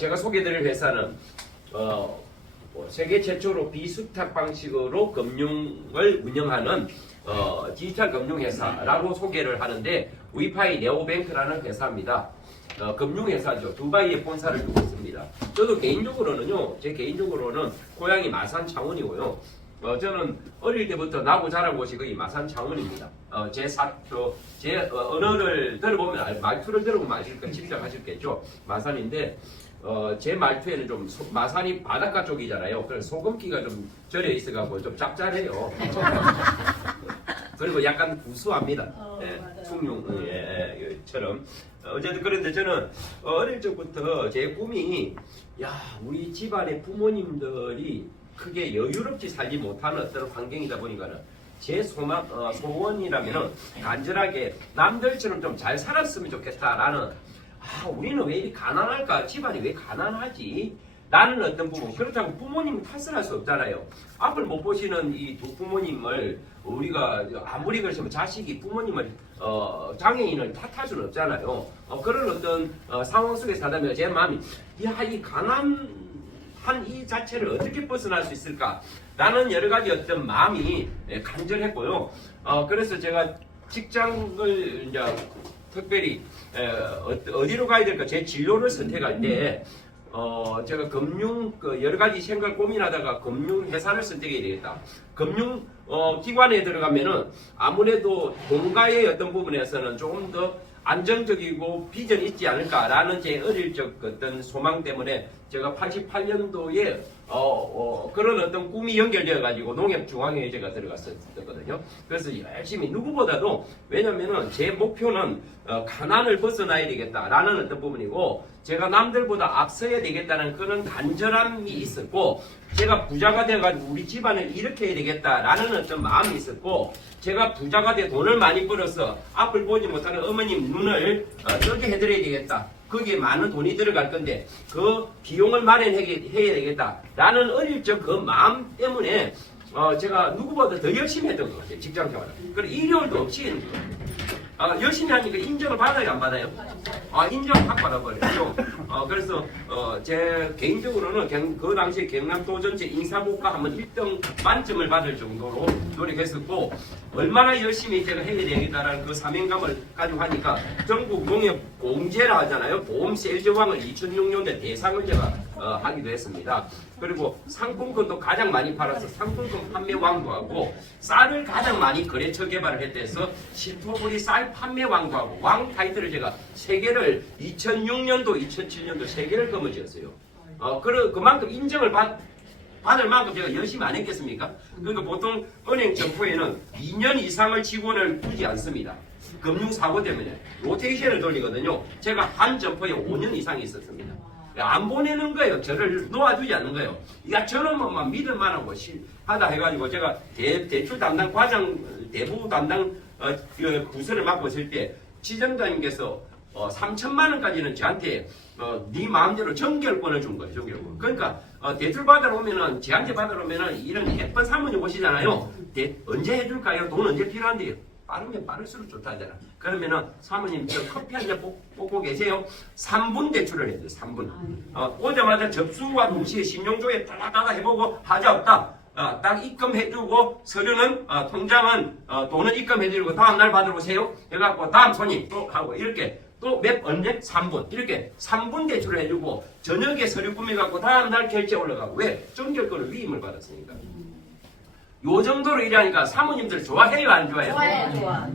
제가 소개드릴 회사는 세계 최초로 비수탁 방식으로 금융을 운영하는 디지털 금융회사라고 소개를 하는데 위파이 네오뱅크라는 회사입니다. 금융회사죠. 두바이에 본사를 두고 있습니다. 저도 개인적으로는요, 제 개인적으로는 고향이 마산 창원이고요. 저는 어릴 때부터 나고 자란 곳이 거의 마산 창원입니다. 제 언어를 들어보면, 말투를 들어보면 짐작하셨겠죠. 마산인데, 제 말투에는 좀 마산이 바닷가 쪽이잖아요. 그래서 소금기가 좀 절여 있어가지고 좀 짭짤해요. 그리고 약간 구수합니다. 숭늉처럼. 어쨌든 그런데 저는 어릴 적부터 제 꿈이 우리 집안의 부모님들이 크게 여유롭게 살지 못하는 어떤 환경이다 보니까는 제 소원이라면은 간절하게 남들처럼 좀 잘 살았으면 좋겠다라는 우리는 왜 이리 가난할까? 집안이 왜 가난하지? 나는 어떤 부분, 그렇다고 부모님을 탓을 할 수 없잖아요. 앞을 못 보시는 이 두 부모님을 우리가 아무리 그렇지만 자식이 부모님을 장애인을 탓할 수는 없잖아요. 그런 어떤 상황 속에 살다면 제 마음이 이 가난한 이 자체를 어떻게 벗어날 수 있을까? 라는 여러 가지 어떤 마음이 간절했고요. 그래서 제가 직장을 이제 특별히 어디로 가야 될까 제 진로를 선택할 때 제가 여러 가지 생각을 고민하다가 금융회사를 선택해야 되겠다. 금융 기관에 들어가면은 아무래도 돈가의 어떤 부분에서는 조금 더 안정적이고 비전이 있지 않을까라는 제 어릴 적 어떤 소망 때문에 제가 88년도에 그런 어떤 꿈이 연결되어 가지고 농협중앙회에 제가 들어갔었거든요. 그래서 열심히 누구보다도, 왜냐면은 제 목표는 가난을 벗어나야 되겠다라는 어떤 부분이고, 제가 남들보다 앞서야 되겠다는 그런 간절함이 있었고, 제가 부자가 되어가지고 우리 집안을 일으켜야 되겠다라는 어떤 마음이 있었고, 제가 부자가 돼 돈을 많이 벌어서 앞을 보지 못하는 어머님 눈을 뜨게 해드려야 되겠다. 거기에 많은 돈이 들어갈 건데 그 비용을 마련해야 되겠다라는 어릴 적 그 마음 때문에 제가 누구보다 더 열심히 했던 것 같아요. 직장생활을. 그리고 일요일도 없이 했는 거예요. 열심히 하니까 인정을 받아요, 안 받아요? 인정 확 받아버렸죠. 그래서 제 개인적으로는 그 당시에 경남도 전체 인사고과 한번 1등 만점을 받을 정도로 노력했었고, 얼마나 열심히 제가 해야 되겠다라는 그 사명감을 가지고 하니까 전국 농협 공제라 하잖아요. 보험 세일즈왕을 2006년에 대상을 제가 하기도 했습니다. 그리고 상품권도 가장 많이 팔아서 상품권 판매 왕도 하고, 쌀을 가장 많이 거래처 개발을 했대서 시토브리 쌀 판매 왕도 하고, 왕 타이틀을 제가 3개를 2006년도 2007년도 3개를 거머쥐었어요. 그만큼 인정을 받을 만큼 제가 열심히 안 했겠습니까? 그러니까 보통 은행 점포에는 2년 이상을 직원을 두지 않습니다. 금융사고 때문에 로테이션을 돌리거든요. 제가 한 점포에 5년 이상 있었습니다. 안 보내는 거예요. 저를 놓아주지 않는 거예요. 저놈만 믿을만하고 하다 해가지고 제가 대출 담당 과장 대부 담당 부서를 맡고 있을 때 지점장님께서 3천만 원까지는 저한테 네 마음대로 정결권을 준 거예요. 정결권. 그러니까 대출 받으러 오면은 저한테 받으러 오면은 이런 예쁜 사모님 오시잖아요. 언제 해줄까요? 돈 언제 필요한데요? 빠르면 빠를수록 좋다잖아. 그러면은 사모님 저 커피 한 잔 뽑고 계세요. 3분 대출을 해줘요. 3분. 오자마자 접수와 동시에 신용조회 따다따다 해보고 하자 없다. 딱 입금해주고 서류는 통장은 돈은 입금해주고 다음날 받으러 오세요. 해갖고 다음 손님 또 하고 이렇게 또 언제? 3분. 이렇게 3분 대출을 해주고 저녁에 서류 꾸며갖고 다음날 결제 올라가고. 왜? 정결권을 위임을 받았으니까. 요 정도로 일하니까 사모님들 좋아해요, 안 좋아해요? 좋아해, 좋아.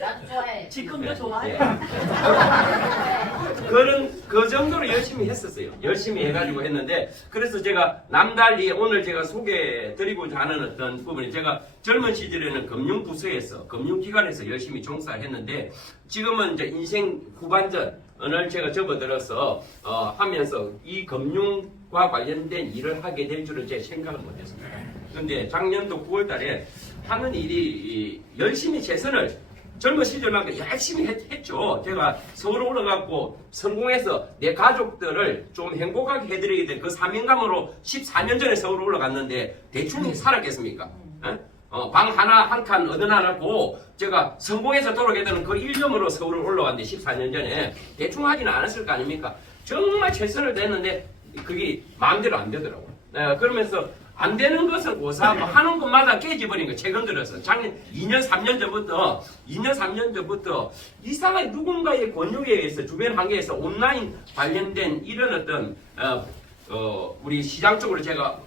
나도 좋아해. 지금도 좋아해. 그 정도로 열심히 했었어요. 열심히 해가지고 했는데, 그래서 제가 남달리 오늘 제가 소개드리고자 하는 어떤 부분이, 제가 젊은 시절에는 금융부서에서, 금융기관에서 열심히 종사했는데, 지금은 이제 인생 후반전을 제가 접어들어서 하면서 이 금융과 관련된 일을 하게 될 줄은 제가 생각을 못했습니다. 그런데 작년도 9월 달에 하는 일이 열심히 최선을 젊은 시절만큼 열심히 했죠. 제가 서울 올라가고 성공해서 내 가족들을 좀 행복하게 해드리게 된 그 사명감으로 14년 전에 서울 올라갔는데 대충 살았겠습니까? 방 하나 한 칸 얻어놔놓고 제가 성공해서 돌아오게 되는 그 일념으로 서울을 올라왔는데 14년 전에 대충 하지는 않았을 거 아닙니까? 정말 최선을 다했는데 그게 마음대로 안 되더라고요. 그러면서 안 되는 것을 고사하고 하는 것마다 깨져버린 거. 최근 들어서 작년 2년 3년 전부터 이상하게 누군가의 권유에 의해서 주변 환경에서 온라인 관련된 이런 어떤 우리 시장 쪽으로 제가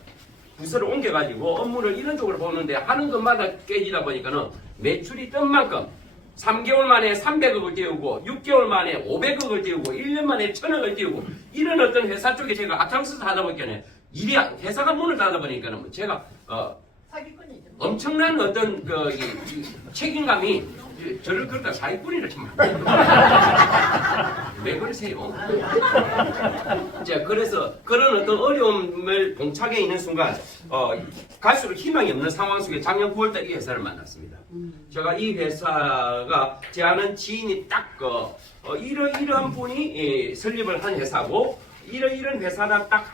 부서를 옮겨가지고 업무를 이런 쪽으로 보는데 하는 것마다 깨지다 보니까는 매출이 뜬 만큼 3개월 만에 300억을 띄우고 6개월 만에 500억을 띄우고 1년 만에 1000억을 띄우고 이런 어떤 회사 쪽에 제가 앞장서서 하다 보니까 일이 회사가 문을 닫아 보니까는 제가 사기꾼이죠. 엄청난 어떤 이 책임감이 저를 그렇다 사기꾼이라 참. 왜 그러세요? 자, 그래서 그런 어떤 어려움을 봉착해 있는 순간 갈수록 희망이 없는 상황 속에 작년 9월달 이 회사를 만났습니다. 제가 이 회사가 제 아는 지인이 딱 이러한 분이 설립을 한 회사고 이런 회사다 딱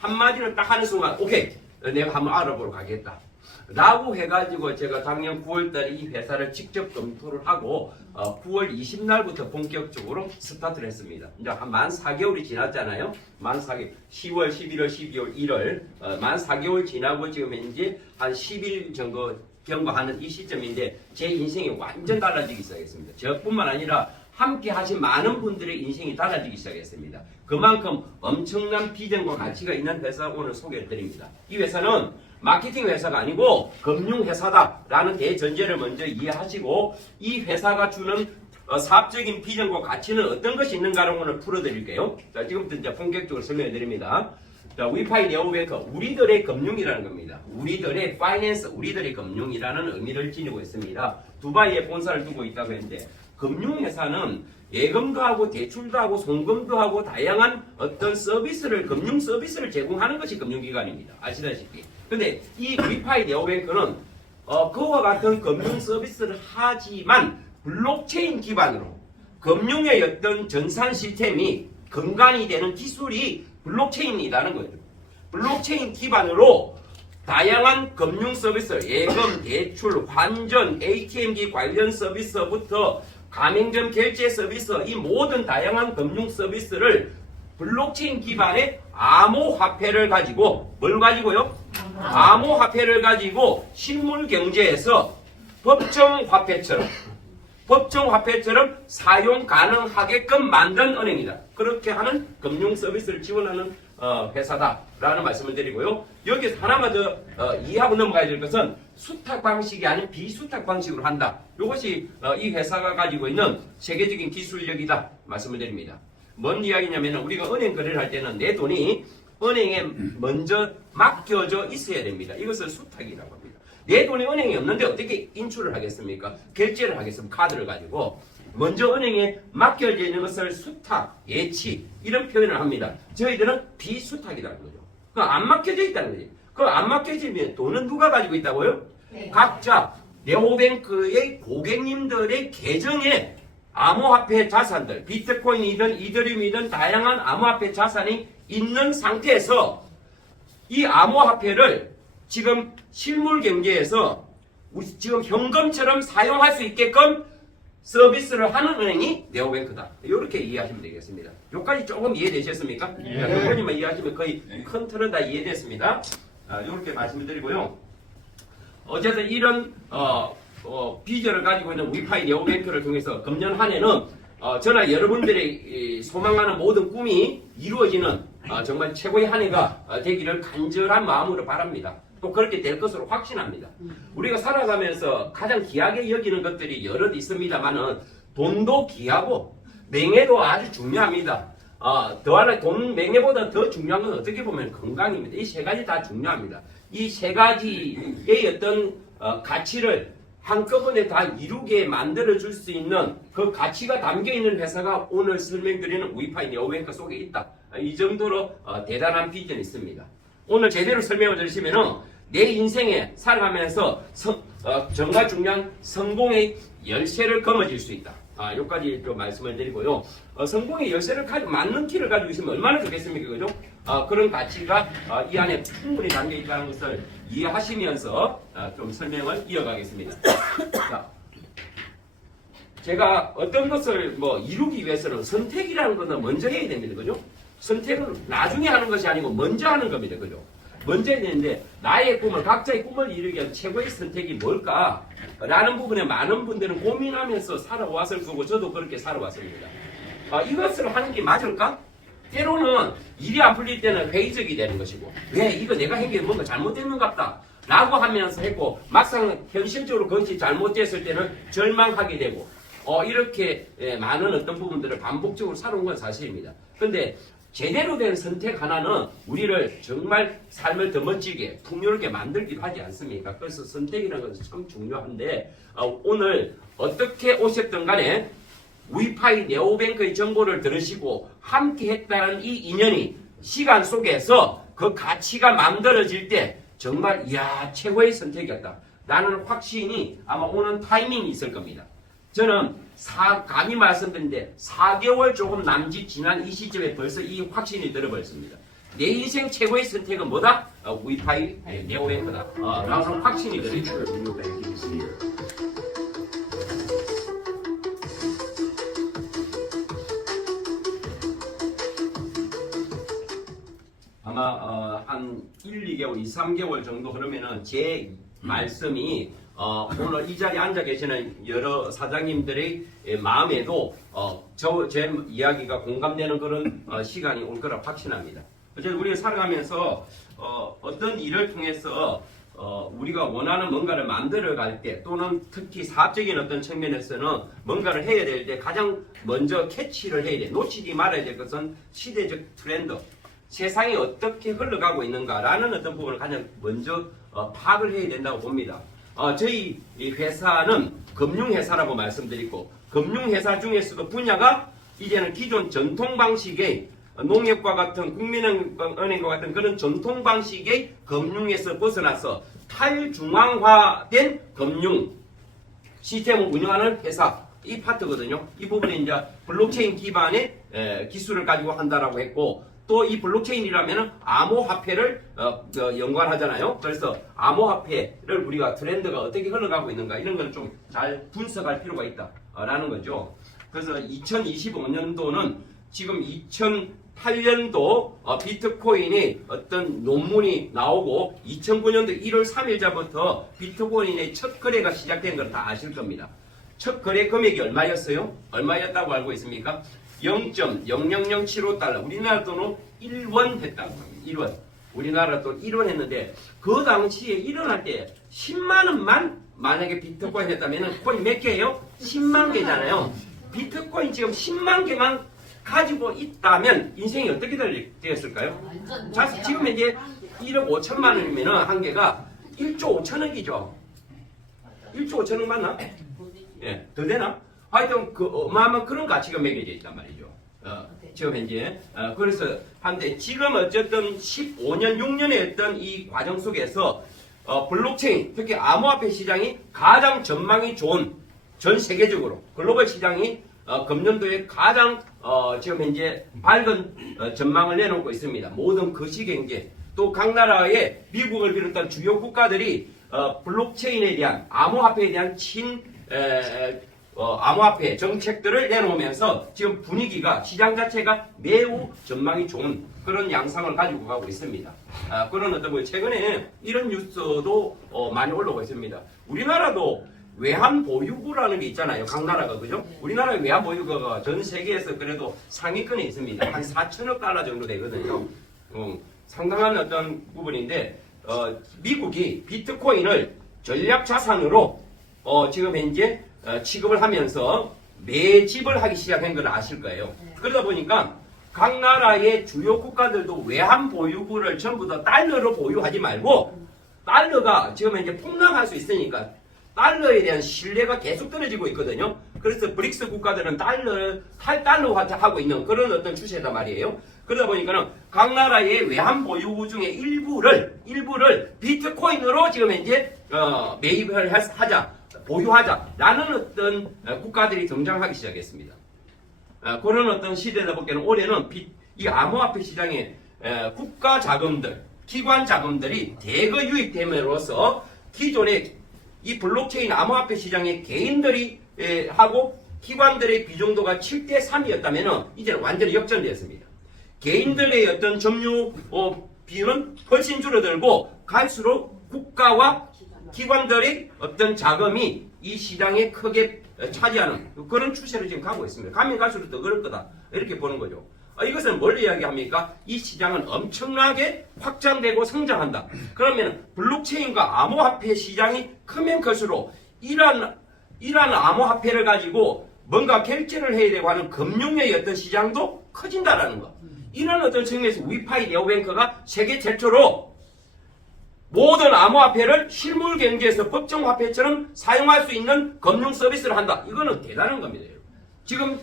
한마디로 딱 하는 순간 오케이 내가 한번 알아보러 가겠다. 라고 해가지고 제가 작년 9월달에 이 회사를 직접 검토를 하고 9월 20날부터 본격적으로 스타트를 했습니다. 이제 만 4개월이 지났잖아요. 만 4개월, 10월, 11월, 12월, 1월 만 4개월 지나고 지금 현재 한 10일 정도 경과하는 이 시점인데 제 인생이 완전 달라지기 시작했습니다. 저뿐만 아니라 함께 하신 많은 분들의 인생이 달라지기 시작했습니다. 그만큼 엄청난 비전과 가치가 있는 회사 오늘 소개해드립니다. 이 회사는 마케팅 회사가 아니고 금융 회사다라는 대전제를 먼저 이해하시고 이 회사가 주는 사업적인 비전과 가치는 어떤 것이 있는가를 오늘 풀어드릴게요. 자, 지금부터 이제 본격적으로 설명해드립니다. 자, 위파이 네오뱅크 우리들의 금융이라는 겁니다. 우리들의 파이낸스, 우리들의 금융이라는 의미를 지니고 있습니다. 두바이에 본사를 두고 있다고 했는데 금융회사는 예금도 하고 대출도 하고 송금도 하고 다양한 어떤 서비스를 금융 서비스를 제공하는 것이 금융기관입니다. 아시다시피. 근데 이 위파이 네오뱅크는 그와 같은 금융 서비스를 하지만 블록체인 기반으로 금융의 어떤 전산 시스템이 근간이 되는 기술이 블록체인이라는 거죠. 블록체인 기반으로 다양한 금융 서비스, 예금, 대출, 환전, ATM기 관련 서비스부터 가맹점 결제 서비스, 이 모든 다양한 금융 서비스를 블록체인 기반의 암호화폐를 가지고 뭘 가지고요? 암호화폐를 가지고 실물 경제에서 법정화폐처럼 사용 가능하게끔 만든 은행이다. 그렇게 하는 금융 서비스를 지원하는 회사다라는 말씀을 드리고요. 여기서 하나만 더 이해하고 넘어가야 될 것은 수탁 방식이 아닌 비수탁 방식으로 한다. 이것이 이 회사가 가지고 있는 세계적인 기술력이다 말씀을 드립니다. 뭔 이야기냐면 우리가 은행 거래를 할 때는 내 돈이 은행에 먼저 맡겨져 있어야 됩니다. 이것을 수탁이라고 합니다. 내 돈이 은행에 없는데 어떻게 인출을 하겠습니까? 결제를 하겠습니까? 카드를 가지고. 먼저 은행에 맡겨져 있는 것을 수탁, 예치 이런 표현을 합니다. 저희들은 비수탁이라는 거죠. 그 안 맡겨져 있다는 거지. 그 안 맡겨지면 돈은 누가 가지고 있다고요? 네. 각자 네오뱅크의 고객님들의 계정에 암호화폐 자산들, 비트코인이든 이더리움이든 다양한 암호화폐 자산이 있는 상태에서 이 암호화폐를 지금 실물 경제에서 지금 현금처럼 사용할 수 있게끔 서비스를 하는 은행이 네오뱅크다. 이렇게 이해하시면 되겠습니다. 여기까지 조금 이해되셨습니까? 여기까지만 이해하시면 거의 큰 틀은 다 이해됐습니다. 이렇게 말씀을 드리고요. 어쨌든 이런 비전을 가지고 있는 위파이 네오뱅크를 통해서 금년 한 해는 저나 여러분들의 소망하는 모든 꿈이 이루어지는 정말 최고의 한 해가 되기를 간절한 마음으로 바랍니다. 또 그렇게 될 것으로 확신합니다. 우리가 살아가면서 가장 귀하게 여기는 것들이 여럿 있습니다만은 돈도 귀하고 명예도 아주 중요합니다. 더하나 돈 명예보다 더 중요한 건 어떻게 보면 건강입니다. 이 세 가지 다 중요합니다. 이 세 가지의 어떤 가치를 한꺼번에 다 이루게 만들어줄 수 있는 그 가치가 담겨있는 회사가 오늘 설명드리는 위파이 네오뱅크 속에 있다. 이 정도로 대단한 비전이 있습니다. 오늘 제대로 설명을 드리시면은 내 인생에 살아가면서 정말 중요한 성공의 열쇠를 거머쥘 수 있다. 여기까지 좀 말씀을 드리고요. 성공의 열쇠를 맞는 키를 가지고 있으면 얼마나 좋겠습니까? 그죠? 그런 가치가 이 안에 충분히 담겨 있다는 것을 이해하시면서 좀 설명을 이어가겠습니다. 자, 제가 어떤 것을 이루기 위해서는 선택이라는 것은 먼저 해야 됩니다. 그죠? 선택은 나중에 하는 것이 아니고 먼저 하는 겁니다. 그죠? 먼저 해야 되는데 나의 꿈을 각자의 꿈을 이루기 위한 최고의 선택이 뭘까? 라는 부분에 많은 분들은 고민하면서 살아왔을 거고 저도 그렇게 살아왔습니다. 이것을 하는 게 맞을까? 때로는 일이 안 풀릴 때는 회의적이 되는 것이고 왜 이거 내가 한 게 뭔가 잘못된 것 같다 라고 하면서 했고 막상 현실적으로 그것이 잘못됐을 때는 절망하게 되고 이렇게 많은 어떤 부분들을 반복적으로 살아온 건 사실입니다. 근데 제대로 된 선택 하나는 우리를 정말 삶을 더 멋지게 풍요롭게 만들기도 하지 않습니까? 그래서 선택이라는 것은 참 중요한데 오늘 어떻게 오셨든 간에 위파이 네오뱅크의 정보를 들으시고 함께 했다는 이 인연이 시간 속에서 그 가치가 만들어질 때 정말 이야 최고의 선택이었다 라는 확신이 아마 오는 타이밍이 있을 겁니다. 저는 감히 말씀드린데 4개월 조금 남짓 지난 이 시점에 벌써 이 확신이 들어버렸습니다. 내 인생 최고의 선택은 뭐다? 위파이 네오뱅크다 라는 확신이 들어있습니다. 아마 한 1, 2개월, 2, 3개월 정도 그러면은 제 말씀이 오늘 이 자리에 앉아 계시는 여러 사장님들의 마음에도 제 이야기가 공감되는 그런 시간이 올 거라 확신합니다. 어쨌든 우리가 살아가면서 어떤 일을 통해서 우리가 원하는 뭔가를 만들어갈 때 또는 특히 사업적인 어떤 측면에서는 뭔가를 해야 될 때 가장 먼저 캐치를 해야 돼. 놓치지 말아야 될 것은 시대적 트렌드. 세상이 어떻게 흘러가고 있는가라는 어떤 부분을 가장 먼저 파악을 해야 된다고 봅니다. 저희 이 회사는 금융회사라고 말씀드리고 금융회사 중에서도 분야가 이제는 기존 전통 방식의 농협과 같은 국민은행과 같은 그런 전통 방식의 금융에서 벗어나서 탈중앙화된 금융 시스템을 운영하는 회사 이 파트거든요. 이 부분에 이제 블록체인 기반의 기술을 가지고 한다라고 했고 또 이 블록체인이라면 암호화폐를 연관하잖아요. 그래서 암호화폐를 우리가 트렌드가 어떻게 흘러가고 있는가 이런 걸 좀 잘 분석할 필요가 있다라는 거죠. 그래서 2025년도는 지금 2008년도 비트코인의 어떤 논문이 나오고 2009년도 1월 3일자부터 비트코인의 첫 거래가 시작된 걸 다 아실 겁니다. 첫 거래 금액이 얼마였어요? 얼마였다고 알고 있습니까? 0.00075달러. 우리나라 돈으로 1원 했다고 합니다. 1원. 우리나라 돈 1원 했는데 그 당시에 일어날 때 10만 원만 만약에 비트코인 했다면 코인 몇 개예요? 10만 개잖아요. 비트코인 지금 10만 개만 가지고 있다면 인생이 어떻게 되었을까요? 자, 지금 이제 1억 5천만 원이면 한 개가 1조 5천억이죠. 1조 5천억 맞나? 예, 더 되나? 하여튼 그 어마어마한 그런 가치가 매겨져 있단 말이죠. 지금 현재 그래서 한데 지금 어쨌든 15년 6년의 했던 이 과정 속에서 블록체인 특히 암호화폐 시장이 가장 전망이 좋은 전 세계적으로 글로벌 시장이 금년도에 가장 지금 현재 밝은 전망을 내놓고 있습니다. 모든 거시경제 또 각 나라의 미국을 비롯한 주요 국가들이 블록체인에 대한 암호화폐에 대한 암호화폐 정책들을 내놓으면서 지금 분위기가 시장 자체가 매우 전망이 좋은 그런 양상을 가지고 가고 있습니다. 그런 어떤 최근에 이런 뉴스도 많이 올라오고 있습니다. 우리나라도 외환 보유고라는 게 있잖아요. 각 나라가 그죠? 우리나라의 외환 보유고가 전 세계에서 그래도 상위권에 있습니다. 한 4천억 달러 정도 되거든요. 상당한 어떤 부분인데 미국이 비트코인을 전략 자산으로 지금 현재 취급을 하면서 매집을 하기 시작한 걸 아실 거예요. 그러다 보니까 각 나라의 주요 국가들도 외환 보유고를 전부 다 달러로 보유하지 말고 달러가 지금 현재 폭락할 수 있으니까 달러에 대한 신뢰가 계속 떨어지고 있거든요. 그래서 브릭스 국가들은 탈달러화하고 있는 그런 어떤 추세단 말이에요. 그러다 보니까는 각 나라의 외환 보유고 중에 일부를 비트코인으로 지금 현재 매입을 하자. 보유하자라는 어떤 국가들이 등장하기 시작했습니다. 그런 어떤 시대다 보기에는 올해는 이 암호화폐 시장에 국가 자금들, 기관 자금들이 대거 유입됨으로써 기존의 이 블록체인 암호화폐 시장에 개인들이 하고 기관들의 비중도가 7대 3이었다면 이제는 완전히 역전되었습니다. 개인들의 어떤 점유 비율은 훨씬 줄어들고 갈수록 국가와 기관들의 어떤 자금이 이 시장에 크게 차지하는 그런 추세로 지금 가고 있습니다. 가면 갈수록 더 그럴 거다 이렇게 보는 거죠. 이것은 뭘 이야기합니까? 이 시장은 엄청나게 확장되고 성장한다. 그러면 블록체인과 암호화폐 시장이 크면 클수록 이러한 암호화폐를 가지고 뭔가 결제를 해야 되고 하는 금융의 어떤 시장도 커진다라는 거. 이런 어떤 측면에서 위파이 네오뱅크가 세계 최초로 모든 암호화폐를 실물 경제에서 법정화폐처럼 사용할 수 있는 금융 서비스를 한다. 이거는 대단한 겁니다. 지금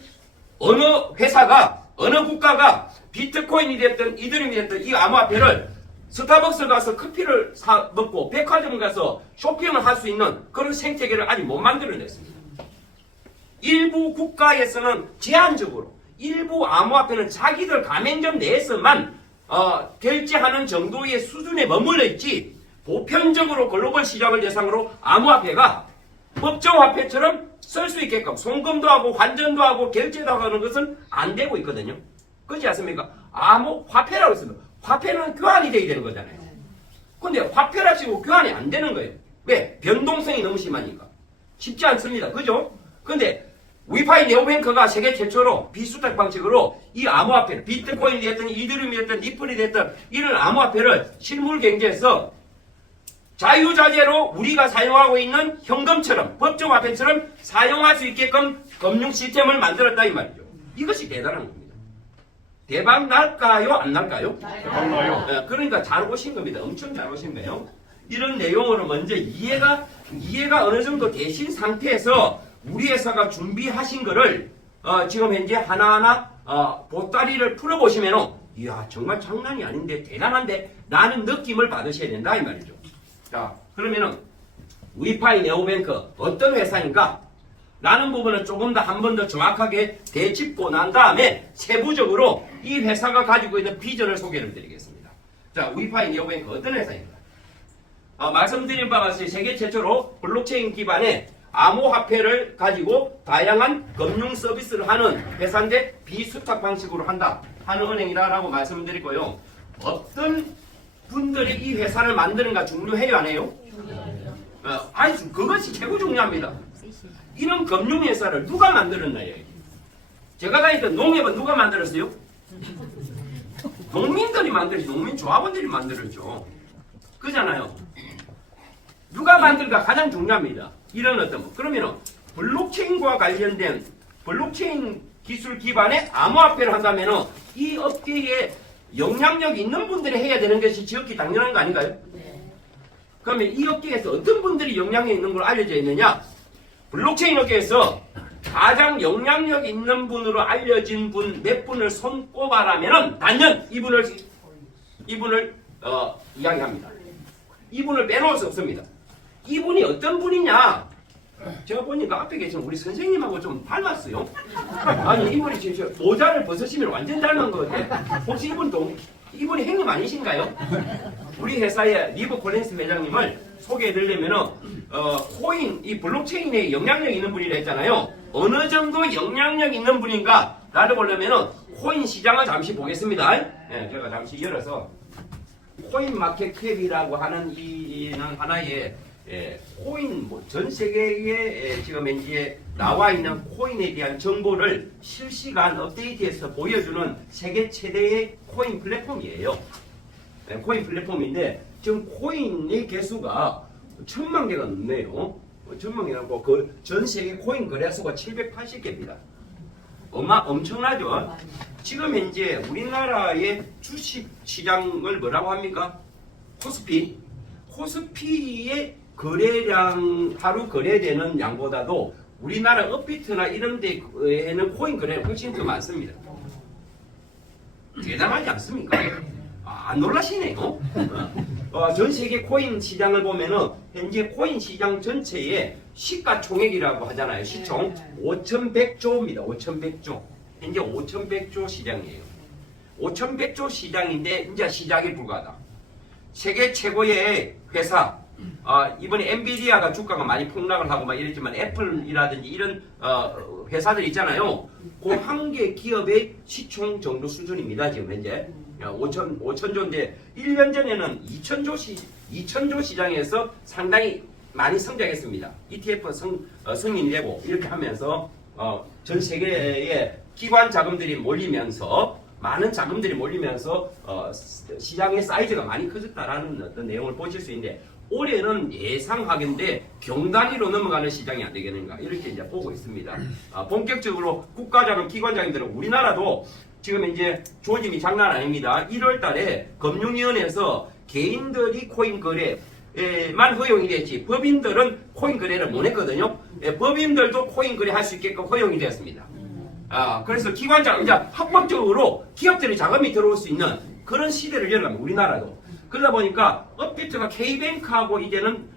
어느 회사가 어느 국가가 비트코인이 됐든 이더리움이 됐든 이 암호화폐를 스타벅스 가서 커피를 사 먹고 백화점 가서 쇼핑을 할 수 있는 그런 생태계를 아직 못 만들어냈습니다. 일부 국가에서는 제한적으로 일부 암호화폐는 자기들 가맹점 내에서만 결제하는 정도의 수준에 머물러 있지 보편적으로 글로벌 시장을 대상으로 암호화폐가 법정화폐처럼 쓸 수 있게끔 송금도 하고 환전도 하고 결제도 하는 것은 안 되고 있거든요. 그렇지 않습니까? 암호화폐라고 했습니다. 화폐는 교환이 돼야 되는 거잖아요. 근데 화폐라 치고 교환이 안 되는 거예요. 왜? 변동성이 너무 심하니까. 쉽지 않습니다. 그죠? 근데 위파이 네오뱅크가 세계 최초로 비수탁 방식으로 이 암호화폐를 비트코인이 됐든 이더리움이 됐든 리플이 됐든 이런 암호화폐를 실물 경제에서 자유자재로 우리가 사용하고 있는 현금처럼 법정화폐처럼 사용할 수 있게끔 금융 시스템을 만들었다 이 말이죠. 이것이 대단한 겁니다. 대박 날까요? 안 날까요? 대박 나요. 그러니까 잘 오신 겁니다. 엄청 잘 오신 거예요. 이런 내용으로 먼저 이해가 어느 정도 되신 상태에서 우리 회사가 준비하신 거를 지금 현재 하나하나 보따리를 풀어보시면 이야 정말 장난이 아닌데 대단한데 라는 느낌을 받으셔야 된다 이 말이죠. 자 그러면은 위파이 네오뱅크 어떤 회사인가 라는 부분을 조금 더 한 번 더 정확하게 되짚고 난 다음에 세부적으로 이 회사가 가지고 있는 비전을 소개를 드리겠습니다. 자 위파이 네오뱅크 어떤 회사인가 말씀드린 바와 같이 세계 최초로 블록체인 기반의 암호화폐를 가지고 다양한 금융 서비스를 하는 회사인데 비수탁 방식으로 한다 하는 은행이라고 말씀드리고요. 어떤 분들이 이 회사를 만드는가 중요해요 안 해요? 아니 그것이 최고 중요합니다. 이런 금융회사를 누가 만들었나요? 제가 다니던 농협은 누가 만들었어요? 농민들이 만들었죠. 농민조합원들이 만들었죠. 그잖아요. 누가 만들까 가장 중요합니다. 이런 어떤 그러면은 블록체인과 관련된 블록체인 기술 기반의 암호화폐를 한다면은 이 업계에 영향력 있는 분들이 해야 되는 것이 지극히 당연한 거 아닌가요? 네. 그러면 이 업계에서 어떤 분들이 영향력 있는 걸로 알려져 있느냐? 블록체인 업계에서 가장 영향력 있는 분으로 알려진 분 몇 분을 손꼽아라면은 단연 이분을 이야기합니다. 이분을 빼놓을 수 없습니다. 이분이 어떤 분이냐? 제가 보니까 앞에 계신 우리 선생님하고 좀 닮았어요. 아니 이분이 지금 모자를 벗으시면 완전 닮은 것 같아요. 혹시 이분이 형님 아니신가요? 우리 회사의 리브 콜린스 회장님을 소개해드리려면은 코인 이 블록체인에 영향력 있는 분이라 했잖아요. 어느 정도 영향력 있는 분인가 나를 보려면은 코인 시장을 잠시 보겠습니다. 네, 제가 잠시 열어서 코인 마켓캡이라고 하는 이는 하나의 코인 전 세계에 지금 현재 나와 있는 코인에 대한 정보를 실시간 업데이트해서 보여주는 세계 최대의 코인 플랫폼이에요. 코인 플랫폼인데 지금 코인의 개수가 1000만 개가 넘네요. 1000만 개라고 그 전 세계 코인 거래소가 780개입니다. 엄청나죠? 지금 현재 우리나라의 주식 시장을 뭐라고 합니까? 코스피의 거래량 하루 거래되는 양보다도 우리나라 업비트나 이런 데에는 코인 거래가 훨씬 더 많습니다. 대단하지 않습니까? 안 놀라시네요. 전 세계 코인 시장을 보면은 현재 코인 시장 전체의 시가총액이라고 하잖아요. 시총 5,100조입니다. 5,100조. 현재 5,100조 시장이에요. 5,100조 시장인데 이제 시작에 불과하다. 세계 최고의 회사 이번에 엔비디아가 주가가 많이 폭락을 하고 막 이랬지만 애플이라든지 이런 그 회사들 있잖아요. 그 한 개 기업의 시총 정도 수준입니다. 지금 현재 5천조인데 1년 전에는 2천조 시장에서 상당히 많이 성장했습니다. ETF 승인이 되고 이렇게 하면서 전 세계의 기관 자금들이 몰리면서 많은 자금들이 몰리면서 시장의 사이즈가 많이 커졌다라는 어떤 내용을 보실 수 있는데 올해는 예상하건대 경단위로 넘어가는 시장이 안 되겠는가 이렇게 이제 보고 있습니다. 본격적으로 국가자금, 기관자금들은 우리나라도 지금 이제 조짐이 장난 아닙니다. 1월달에 금융위원회에서 개인들이 코인 거래만 허용이 됐지 법인들은 코인 거래를 못 했거든요. 법인들도 코인 거래할 수 있게끔 허용이 되었습니다. 그래서 기관자금 이제 합법적으로 기업들의 자금이 들어올 수 있는 그런 시대를 열어갑니다. 우리나라도. 그러다 보니까 업비트가 K뱅크하고 이제는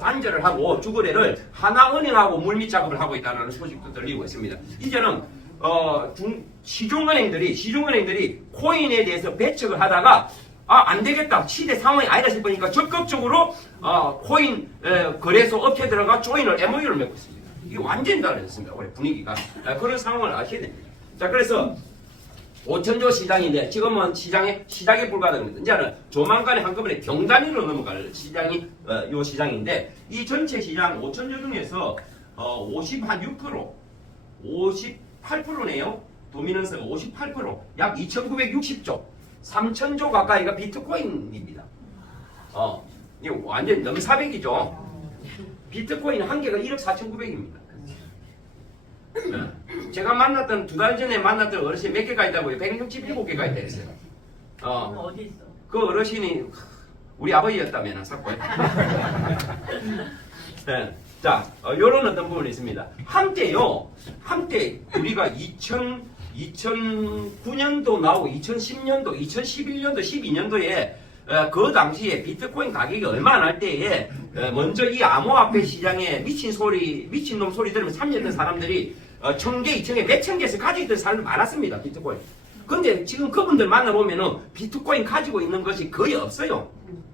단절을 하고 주거래를 하나은행하고 물밑 작업을 하고 있다는 소식도 들리고 있습니다. 이제는 시중은행들이 코인에 대해서 배척을 하다가 안 되겠다 시대 상황이 아니다 싶으니까 적극적으로 코인 거래소 업체 들어가 조인을 MOU를 맺고 있습니다. 이게 완전히 달라졌습니다. 올해 분위기가 그런 상황을 아셔야 됩니다. 자 그래서 5천조 시장인데 지금은 시작에 불과합니다. 이제는 조만간에 한꺼번에 경단위로 넘어갈 시장이 요 시장인데 이 전체 시장 5천조 중에서 58%네요. 도미넌스가 58%, 약 2,960조, 3천조 가까이가 비트코인입니다. 이거 완전 넘사벽이죠. 비트코인 한 개가 1억 4,900입니다. 제가 만났던 2달 전에 만났던 어르신이 몇 개가 있다고요? 167개가 있다 했어요. 어디 있어? 그 어르신이 우리 아버지였다면 샀고요. 네. 자, 요런 어떤 부분이 있습니다. 한때 우리가 2009년도 나오고 2010년도, 2011년도, 12년도에 그 당시에 비트코인 가격이 얼마 안 할 때에 먼저 이 암호화폐 시장에 미친놈 소리 들으면 참여했던 사람들이 1,000개, 2,000개, 몇천 개씩 가지고 있던 사람들 많았습니다. 비트코인. 근데 지금 그분들 만나보면은 비트코인 가지고 있는 것이 거의 없어요.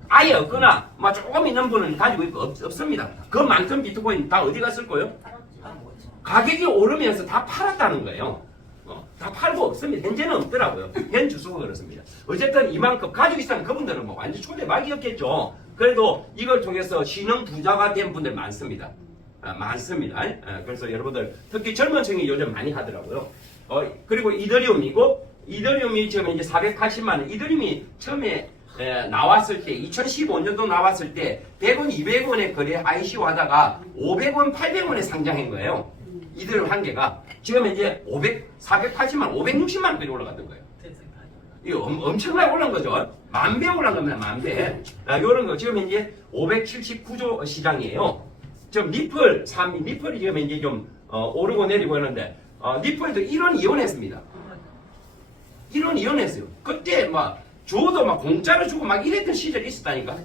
아예 없거나 조금 있는 분은 가지고 있고 없습니다. 그 많던 비트코인 다 어디 갔을 거예요? 가격이 오르면서 다 팔았다는 거예요. 다 팔고 없습니다. 현재는 없더라고요. 현 주소가 그렇습니다. 어쨌든 이만큼 가지고 있으면 그분들은 완전 초대박이었겠죠. 그래도 이걸 통해서 신흥 부자가 된 분들 많습니다. 많습니다. 그래서 여러분들 특히 젊은 층이 요즘 많이 하더라고요. 그리고 이더리움이 지금 이제 480만 원. 이더리움이 처음에 나왔을 때 2015년도 나왔을 때 100원, 200원에 거래 ICO 하다가 500원, 800원에 상장한 거예요. 이더리움 한 개가 지금 이제 480만 원, 560만 원까지 올라갔던 거예요. 이거 엄청나게 올라간 거죠. 10,000배 올라간 겁니다. 10,000배. 요런 거 지금 이제 579조 시장이에요. 지금 리플이 지금 이제 좀 오르고 내리고 하는데 리플도 1원 이혼했습니다. 1원 이혼했어요. 그때 줘도 공짜로 주고 이랬던 시절이 있었다니까.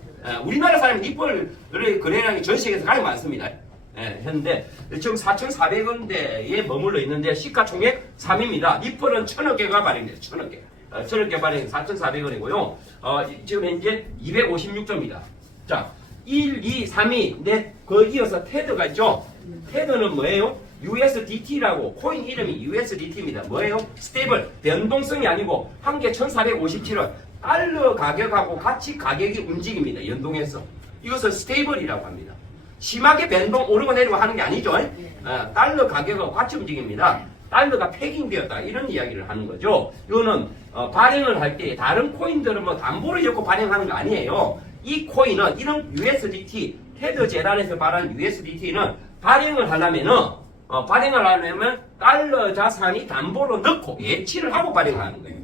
우리나라 사람이 리플을 거래량이 전 세계에서 가장 많습니다. 했는데 지금 4,400원대에 머물러 있는데 시가총액 3위입니다. 리플은 1,000억 개가 발행돼요. 1,000억 개. 1,000억 개 발행 4,400원이고요. 지금 현재 256조입니다. 자, 1, 2, 3위. 그 이어서 테드가 있죠. 테드는 뭐예요? USDT라고 코인 이름이 USDT입니다. 뭐예요? 스테이블, 변동성이 아니고 한 개 1,457원. 달러 가격하고 같이 가격이 움직입니다. 연동해서. 이것을 스테이블이라고 합니다. 심하게 변동 오르고 내리고 하는 게 아니죠. 달러 가격하고 같이 움직입니다. 달러가 패깅되었다 이런 이야기를 하는 거죠. 이거는 발행을 할 때 다른 코인들은 담보를 엮고 발행하는 거 아니에요. 이 코인은 이런 USDT 테드 재단에서 발한 USDT는 발행을 하려면 달러 자산이 담보로 넣고 예치를 하고 발행하는 거예요.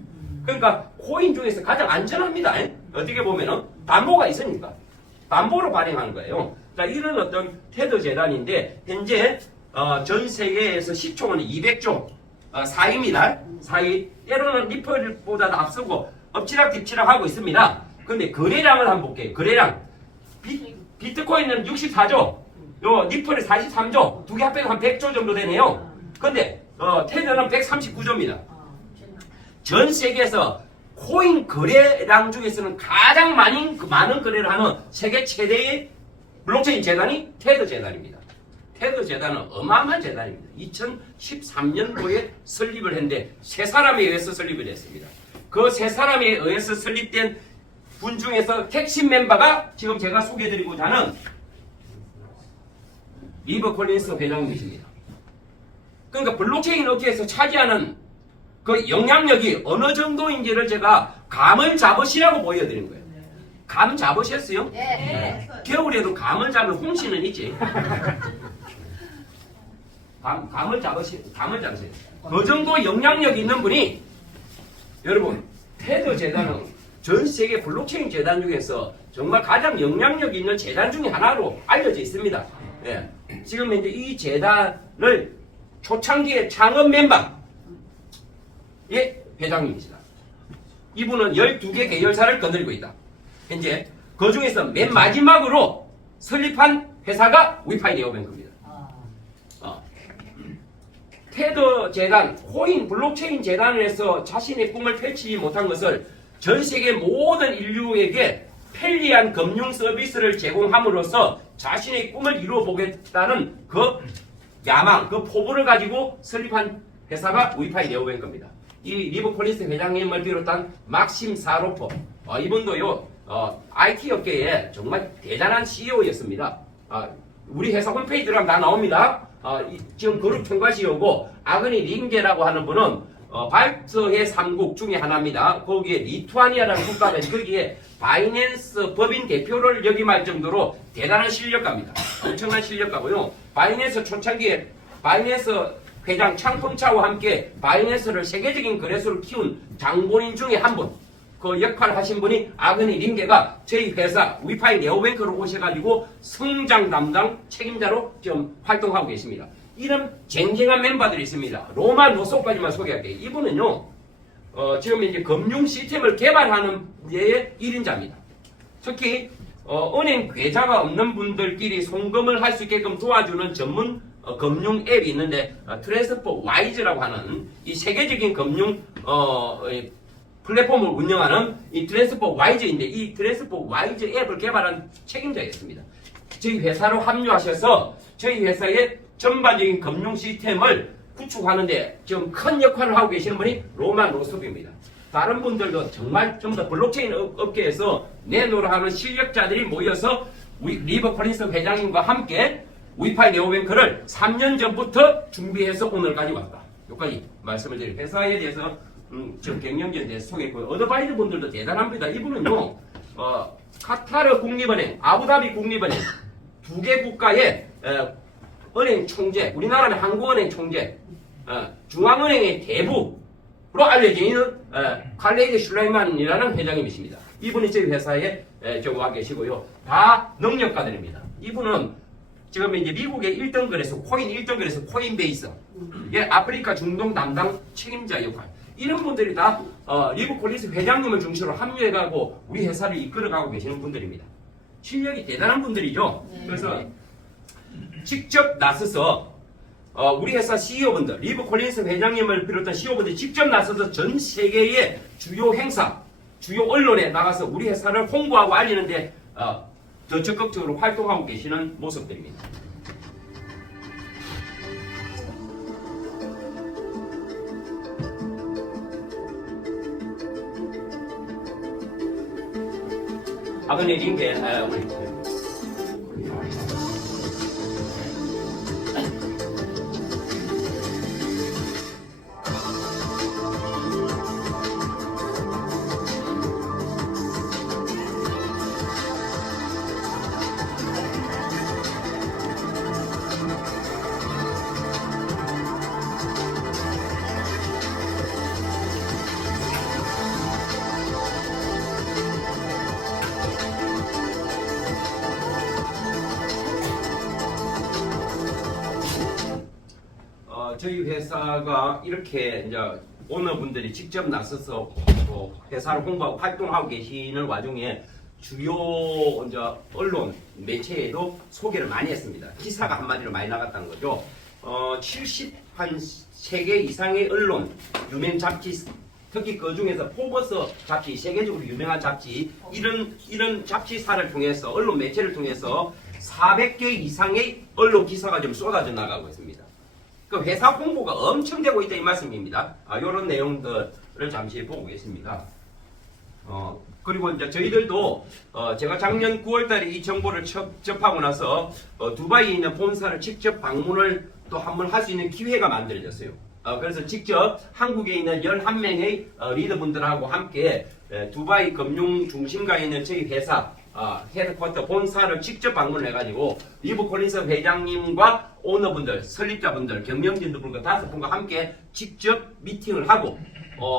그러니까 코인 중에서 가장 안전합니다. 어떻게 보면은 담보가 있으니까 담보로 발행하는 거예요. 자, 이런 어떤 테드 재단인데 현재 전 세계에서 시총은 200조 4위입니다. 4위. 때로는 리플보다도 앞서고 엎치락뒤치락 하고 있습니다. 근데 거래량을 한번 볼게요. 거래량. 비트코인은 64조, 요 리플이 43조, 두 개 합해서 한 100조 정도 되네요. 근데 테드는 139조입니다. 전 세계에서 코인 거래량 중에서는 가장 많은 거래를 하는 세계 최대의 블록체인 재단이 테드 재단입니다. 테드 재단은 어마어마한 재단입니다. 2013년도에 설립을 했는데 세 사람에 의해서 설립을 했습니다. 그 세 사람에 의해서 설립된 분 중에서 핵심 멤버가 지금 제가 소개해드리고자 하는 리버 콜린스 회장님이십니다. 그러니까 블록체인 업계에서 차지하는 그 영향력이 어느 정도인지를 제가 감을 잡으시라고 보여드린 거예요. 감 잡으셨어요? 네. 겨울에도 감을 잡을 홍시는 있지. 감을 잡으세요. 그 정도 영향력이 있는 분이 여러분 테드 재단은 전 세계 블록체인 재단 중에서 정말 가장 영향력 있는 재단 중에 하나로 알려져 있습니다. 예. 지금 이제 이 재단을 초창기의 창업 멤버의 회장님이시다. 이분은 12개 계열사를 거느리고 있다. 현재 그 중에서 맨 마지막으로 설립한 회사가 위파이 네오뱅크입니다. 테드 재단, 코인 블록체인 재단에서 자신의 꿈을 펼치지 못한 것을 전 세계 모든 인류에게 편리한 금융 서비스를 제공함으로써 자신의 꿈을 이루어 보겠다는 그 야망, 그 포부를 가지고 설립한 회사가 위파이 네오뱅크입니다. 이 리버 콜린스 회장님을 비롯한 막심 사로포, 이분도요 IT 업계에 정말 대단한 CEO였습니다. 우리 회사 홈페이지 들어가면 다 나옵니다. 지금 그룹 총괄 CEO고 아그니 링게라고 하는 분은 발트해 3국 중에 하나입니다. 거기에 리투아니아라는 국가가 거기에 바이낸스 법인 대표를 역임할 정도로 대단한 실력가입니다. 엄청난 실력가고요. 바이낸스 초창기에 바이낸스 회장 창펑차와 함께 바이낸스를 세계적인 거래소를 키운 장본인 중에 한 분. 그 역할을 하신 분이 아그니 링게가 저희 회사 위파이 네오뱅크로 오셔가지고 성장 담당 책임자로 지금 활동하고 계십니다. 이런 쟁쟁한 멤버들이 있습니다. 로만 로소까지만 소개할게요. 이분은요, 지금 이제 금융 시스템을 개발하는 분야의 1인자입니다. 특히, 은행 계좌가 없는 분들끼리 송금을 할 수 있게끔 도와주는 전문 금융 앱이 있는데, 트랜스퍼 와이즈라고 하는 이 세계적인 금융, 플랫폼을 운영하는 이 트랜스퍼 와이즈인데 이 트랜스퍼 와이즈 앱을 개발한 책임자였습니다. 저희 회사로 합류하셔서 저희 회사의 전반적인 금융 시스템을 구축하는데 지금 큰 역할을 하고 계시는 분이 로만 로스톱입니다. 다른 분들도 정말 전부 다 블록체인 업계에서 내노라 하는 실력자들이 모여서 리버 콜린스 회장님과 함께 위파이 네오뱅크를 3년 전부터 준비해서 오늘까지 왔다. 여기까지 말씀을 드릴 회사에 대해서 지금 경영진에 대해서 소개했고요. 어드바이저 분들도 대단합니다. 이분은요, 카타르 국립은행, 아부다비 국립은행, 두 개 국가의 은행 총재, 우리나라는 한국은행 총재, 중앙은행의 대부로 알려져 있는 칼레이드 슐레이만이라는 회장님이십니다. 이분이 저희 회사에 와 계시고요. 다 능력가들입니다. 이분은 지금 이제 미국의 1등 거래소, 코인 1등 거래소, 코인베이스, 아프리카 중동 담당 책임자 역할. 이런 분들이 다 리버 콜린스 회장님을 중심으로 합류해가고 우리 회사를 이끌어가고 계시는 분들입니다. 실력이 대단한 분들이죠. 그래서 직접 나서서 우리 회사 CEO분들, 리버 콜린스 회장님을 비롯한 CEO분들이 직접 나서서 전 세계의 주요 행사, 주요 언론에 나가서 우리 회사를 홍보하고 알리는데 더 적극적으로 활동하고 계시는 모습들입니다. 아버님 링게 우리 저희 회사가 이렇게 이제 오너분들이 직접 나서서 회사를 홍보하고 활동하고 계시는 와중에 주요 이제 언론 매체에도 소개를 많이 했습니다. 기사가 한마디로 많이 나갔다는 거죠. 73개 이상의 언론, 유명 잡지, 특히 그 중에서 포버스 잡지, 세계적으로 유명한 잡지, 이런 잡지사를 통해서 언론 매체를 통해서 400개 이상의 언론 기사가 좀 쏟아져 나가고 있습니다. 그 회사 홍보가 엄청 되고 있다 이 말씀입니다. 이런 내용들을 잠시 보고 계십니다. 그리고 이제 저희들도 제가 작년 9월달에 이 정보를 접하고 나서 두바이에 있는 본사를 직접 방문을 또 한번 할 수 있는 기회가 만들어졌어요. 그래서 직접 한국에 있는 11명의 리더분들하고 함께 두바이 금융 중심가에 있는 저희 회사 헤드쿼터 본사를 직접 방문해가지고 리브 콜린스 회장님과 오너분들, 설립자분들, 경영진들과 5분과 함께 직접 미팅을 하고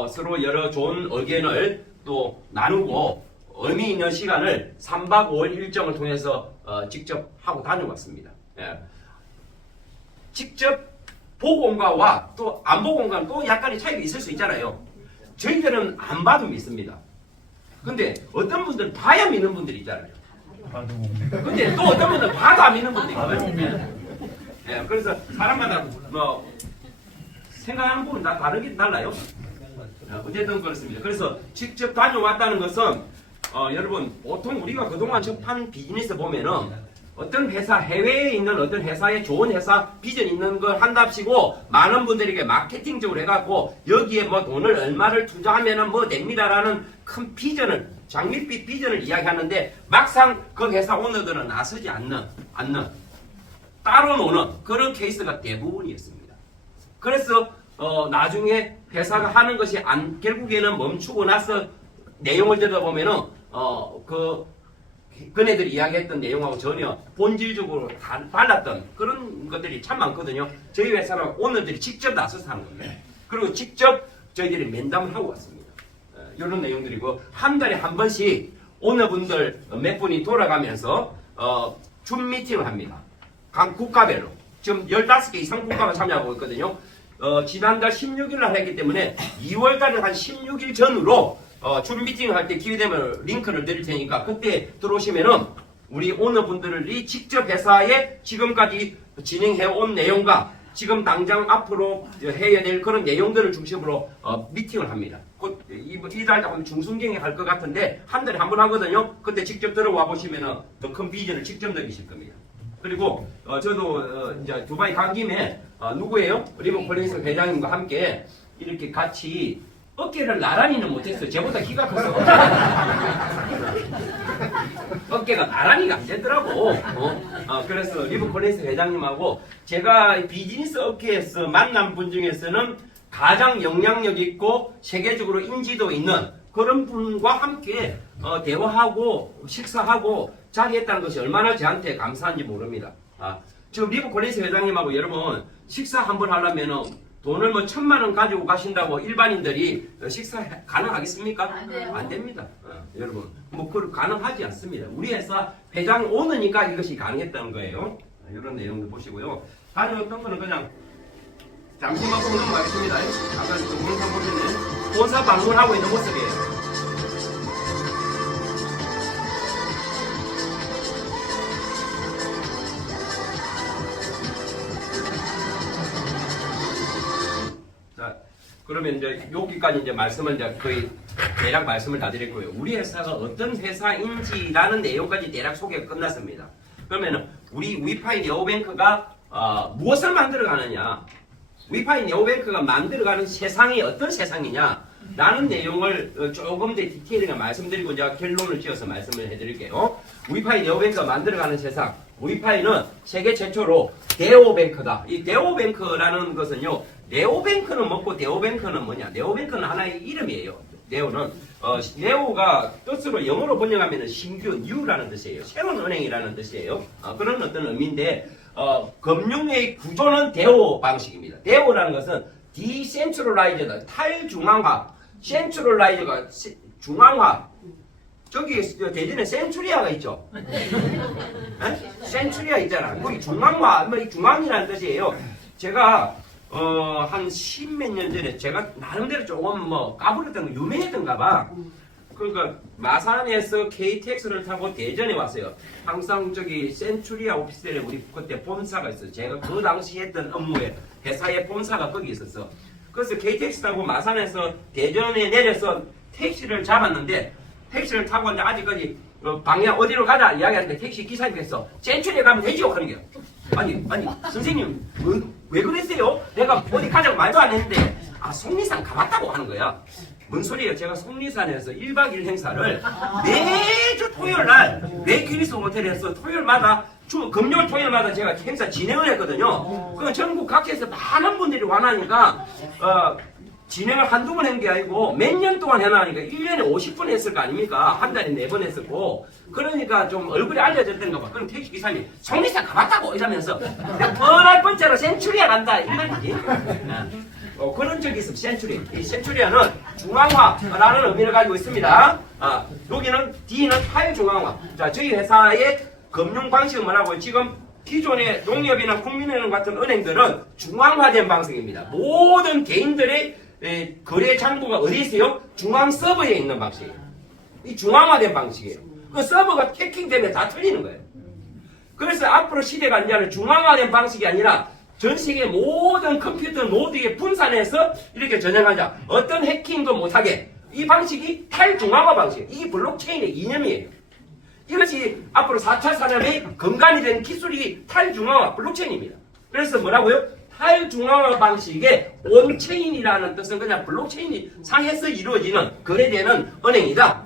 서로 여러 좋은 의견을 또 나누고 의미 있는 시간을 3박 5일 일정을 통해서 직접 하고 다녀왔습니다. 직접 보고 온 거와 또 안 보고 온 거는 또 약간의 차이가 있을 수 있잖아요. 저희들은 안 봐도 믿습니다. 근데 어떤 분들은 봐야 믿는 분들이 있잖아요. 근데 또 어떤 분들은 봐도 안 믿는 분들이 있거든요. 그래서 사람마다 뭐 생각하는 부분이 다 달라요. 어쨌든 그렇습니다. 그래서 직접 다녀왔다는 것은 여러분 보통 우리가 그동안 접한 비즈니스 보면은 어떤 회사, 해외에 있는 어떤 회사에 좋은 회사 비전 있는 걸 한답시고 많은 분들에게 마케팅적으로 해갖고 여기에 뭐 돈을 얼마를 투자하면은 뭐 됩니다라는 큰 비전을 장밋빛 비전을 이야기하는데 막상 그 회사 오너들은 나서지 않는 따로 노는 그런 케이스가 대부분이었습니다. 그래서 나중에 회사가 하는 것이 결국에는 멈추고 나서 내용을 들어보면은 그네들이 이야기했던 내용하고 전혀 본질적으로 달랐던 그런 것들이 참 많거든요. 저희 회사는 오너들이 직접 나서서 하는 겁니다. 그리고 직접 저희들이 면담을 하고 왔습니다. 이런 내용들이고 한 달에 한 번씩 오너분들 몇 분이 돌아가면서 줌 미팅을 합니다. 각 국가별로. 지금 15개 이상 국가가 참여하고 있거든요. 지난달 16일 날 했기 때문에 2월 달에 한 16일 전으로 줌 미팅을 할 때 기회 되면 링크를 드릴 테니까 그때 들어오시면은 우리 오너분들이 직접 회사에 지금까지 진행해 온 내용과 지금 당장 앞으로 해야 될 그런 내용들을 중심으로 미팅을 합니다. 곧 이달 하면 중순경에 할 것 같은데 한 달에 한 번 하거든요. 그때 직접 들어와 보시면은 더 큰 비전을 직접 느끼실 겁니다. 그리고 저도 이제 두바이 간 김에 누구예요? 리브 콜린스 회장님과 함께 이렇게 같이 어깨를 나란히는 못했어요. 쟤보다 키가 커서 어깨가 나란히가 안 되더라고. 그래서 리브 콜린스 회장님하고 제가 비즈니스 업계에서 만난 분 중에서는 가장 영향력 있고 세계적으로 인지도 있는 그런 분과 함께 대화하고 식사하고 자리했다는 것이 얼마나 저한테 감사한지 모릅니다. 지금 리브 콜린스 회장님하고 여러분 식사 한번 하려면은 돈을 뭐 1,000만 원 가지고 가신다고 일반인들이 식사 가능하겠습니까? 안 돼요. 안 됩니다. 여러분 뭐 그 가능하지 않습니다. 우리 회사 회장 오느니까 이것이 가능했다는 거예요. 이런 내용도 보시고요. 다녀왔던 거는 그냥 잠시만 보고 넘어가겠습니다. 아까 동영상 보시는 본사 방문하고 있는 모습이에요. 그러면 이제 여기까지 이제 말씀을 이제 거의 대략 말씀을 다 드렸고요. 우리 회사가 어떤 회사인지라는 내용까지 대략 소개가 끝났습니다. 그러면은 우리 위파이 네오뱅크가 무엇을 만들어가느냐, 위파이 네오뱅크가 만들어가는 세상이 어떤 세상이냐 라는 내용을 조금 더 디테일하게 말씀드리고 이제 결론을 지어서 말씀을 해드릴게요. 위파이 네오뱅크가 만들어가는 세상, 위파이는 세계 최초로 네오뱅크다. 이 네오뱅크라는 것은요, 네오뱅크는 뭐고 네오뱅크는 뭐냐? 네오뱅크는 하나의 이름이에요. 네오는 네오가 뜻으로 영어로 번역하면 신규, 뉴라는 뜻이에요. 새로운 은행이라는 뜻이에요. 그런 어떤 의미인데 금융의 구조는 대오 방식입니다. 대오라는 것은 디센트럴라이즈다, 탈중앙화, 센트럴라이즈가 중앙화. 저기 대전에 센츄리아가 있죠. 센츄리아 있잖아. 거기 중앙화, 뭐 중앙이라는 뜻이에요. 제가 한 10몇 년 전에 제가 나름대로 조금 뭐 까불었던 거 유명했던가 봐. 그러니까 마산에서 KTX를 타고 대전에 왔어요. 항상 저기 센츄리아 오피스텔에 우리 그때 본사가 있어요. 제가 그 당시 했던 업무에 회사의 본사가 거기 있었어. 그래서 KTX 타고 마산에서 대전에 내려서 택시를 잡았는데 택시를 타고 이제 아직까지 방향 어디로 가자 이야기하는데 택시 기사님께서 센츄리에 가면 되지요 하는 게요. 아니 선생님 왜 그랬어요? 내가 어디 가자고 말도 안 했는데 속리산 가봤다고 하는 거야. 뭔 소리예요? 제가 속리산에서 1박 2일 행사를 매주 토요일날 레이큐리스 호텔에서 토요일마다 금요일 토요일마다 제가 행사 진행을 했거든요. 그 전국 각지에서 많은 분들이 원하니까 진행을 한두 번 한 게 아니고 몇 년 동안 해놔니까 1년에 50분 했을 거 아닙니까? 한 달에 4번 했었고 그러니까 좀 얼굴이 알려졌던가 봐. 그럼 택시기사님이 속리산 가봤다고 이러면서 내가 뻔할 번째로 센츄리아 간다 이 말이지. 그런 적이 있습니다. 센츄리. 이 센츄리아는 중앙화라는 의미를 가지고 있습니다. 여기는 D는 탈중앙화. 자, 저희 회사의 금융 방식은 뭐라고? 지금 기존의 농협이나 국민은행 같은 은행들은 중앙화된 방식입니다. 모든 개인들의 거래 창구가 어디 있어요? 중앙 서버에 있는 방식이에요. 이 중앙화된 방식이에요. 그 서버가 해킹되면 다 틀리는 거예요. 그래서 앞으로 시대가 이제는 중앙화된 방식이 아니라 전 세계 모든 컴퓨터 노드에 분산해서 이렇게 전환하자. 어떤 해킹도 못하게. 이 방식이 탈중앙화 방식이에요. 이게 블록체인의 이념이에요. 이것이 앞으로 4차 산업의 근간이 되는 기술이 탈중앙화 블록체인입니다. 그래서 뭐라고요? 탈중앙화 방식의 온체인이라는 뜻은 그냥 블록체인이 상에서 이루어지는 거래되는 은행이다.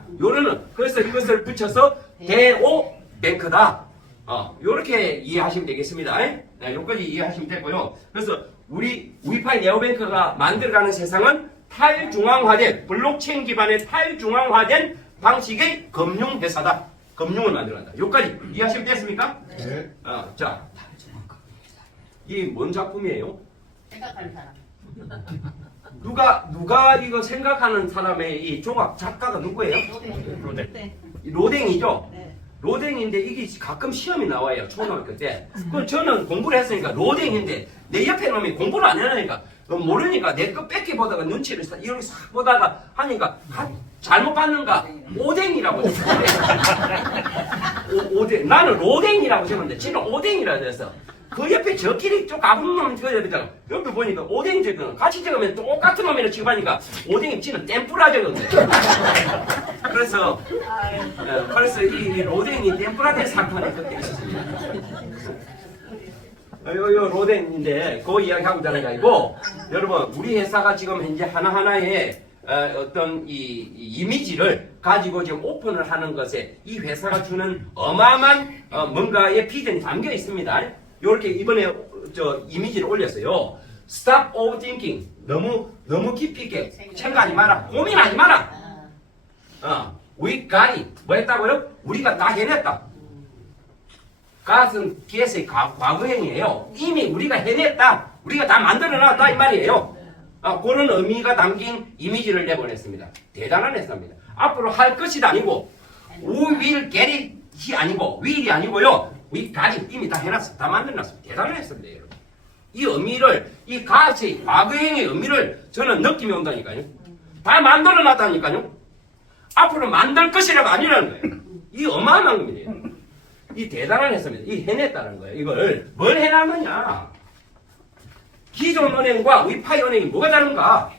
그래서 이것을 붙여서 대오 뱅크다. 요렇게 이해하시면 되겠습니다. 여기까지 이해하시면 되고요. 그래서 우리 위파이 네오뱅크가 만들어가는 세상은 탈중앙화된 블록체인 기반의 탈중앙화된 방식의 금융회사다. 금융을 만들어간다. 여기까지 이해하시면 됐습니까? 네. 자, 이 뭔 작품이에요? 생각하는 사람. 누가 이거 생각하는 사람의 이 조각 작가가 누구예요? 로댕이죠? 네. 로댕인데 이게 가끔 시험이 나와요. 초등학교 때. 그럼 저는 공부를 했으니까 로댕인데 내 옆에 놈이 공부를 안 해놓으니까 모르니까 내 거 뺏기 보다가 눈치를 이렇게 싹 보다가 하니까 잘못 봤는가? 오댕이라고 오댕. 나는 로댕이라고 적었는데 지는 오댕이라고 해서 그 옆에 저끼리 좀 가쁜 놈이 적어야 옆에 보니까 오댕이 적으면 같이 적으면 똑같은 놈이라 취급하니까 오댕이 지는 땜뿌라 적었는데 그래서 이 로댕이 땜뿌라 된 사건이 그때 있었습니다. 요 로댕인데 그 이야기 하고 있다는 게 아니고 여러분 우리 회사가 지금 현재 하나하나의 어떤 이 이미지를 가지고 지금 오픈을 하는 것에 이 회사가 주는 어마어마한 뭔가의 비전이 담겨 있습니다. 이렇게 이번에 이미지를 올렸어요. Stop overthinking. 너무 깊이 있게 생각하지 마라. 고민하지 마라. We got it. 뭐 했다고요? 우리가 다 해냈다. gat은 get의 과거형이에요. 이미 우리가 해냈다. 우리가 다 만들어놨다 이 말이에요. 그런 의미가 담긴 이미지를 내보냈습니다. 대단한 회사입니다. 앞으로 할 것이 아니고 we will get it이 아니고 will이 아니고요. we got it. 이미 다 해놨어. 다 만들어놨어. 대단한 회사입니다. 여러분. 이 의미를 이 gat의 과거형의 의미를 저는 느낌이 온다니까요. 다 만들어놨다니까요. 앞으로 만들 것이라가 아니라는 거예요. 이 어마어마한 겁니다. 이 대단한 회사입니다. 이 해냈다는 거예요. 이걸 뭘 해놨느냐. 기존 은행과 위파이 은행이 뭐가 다른가?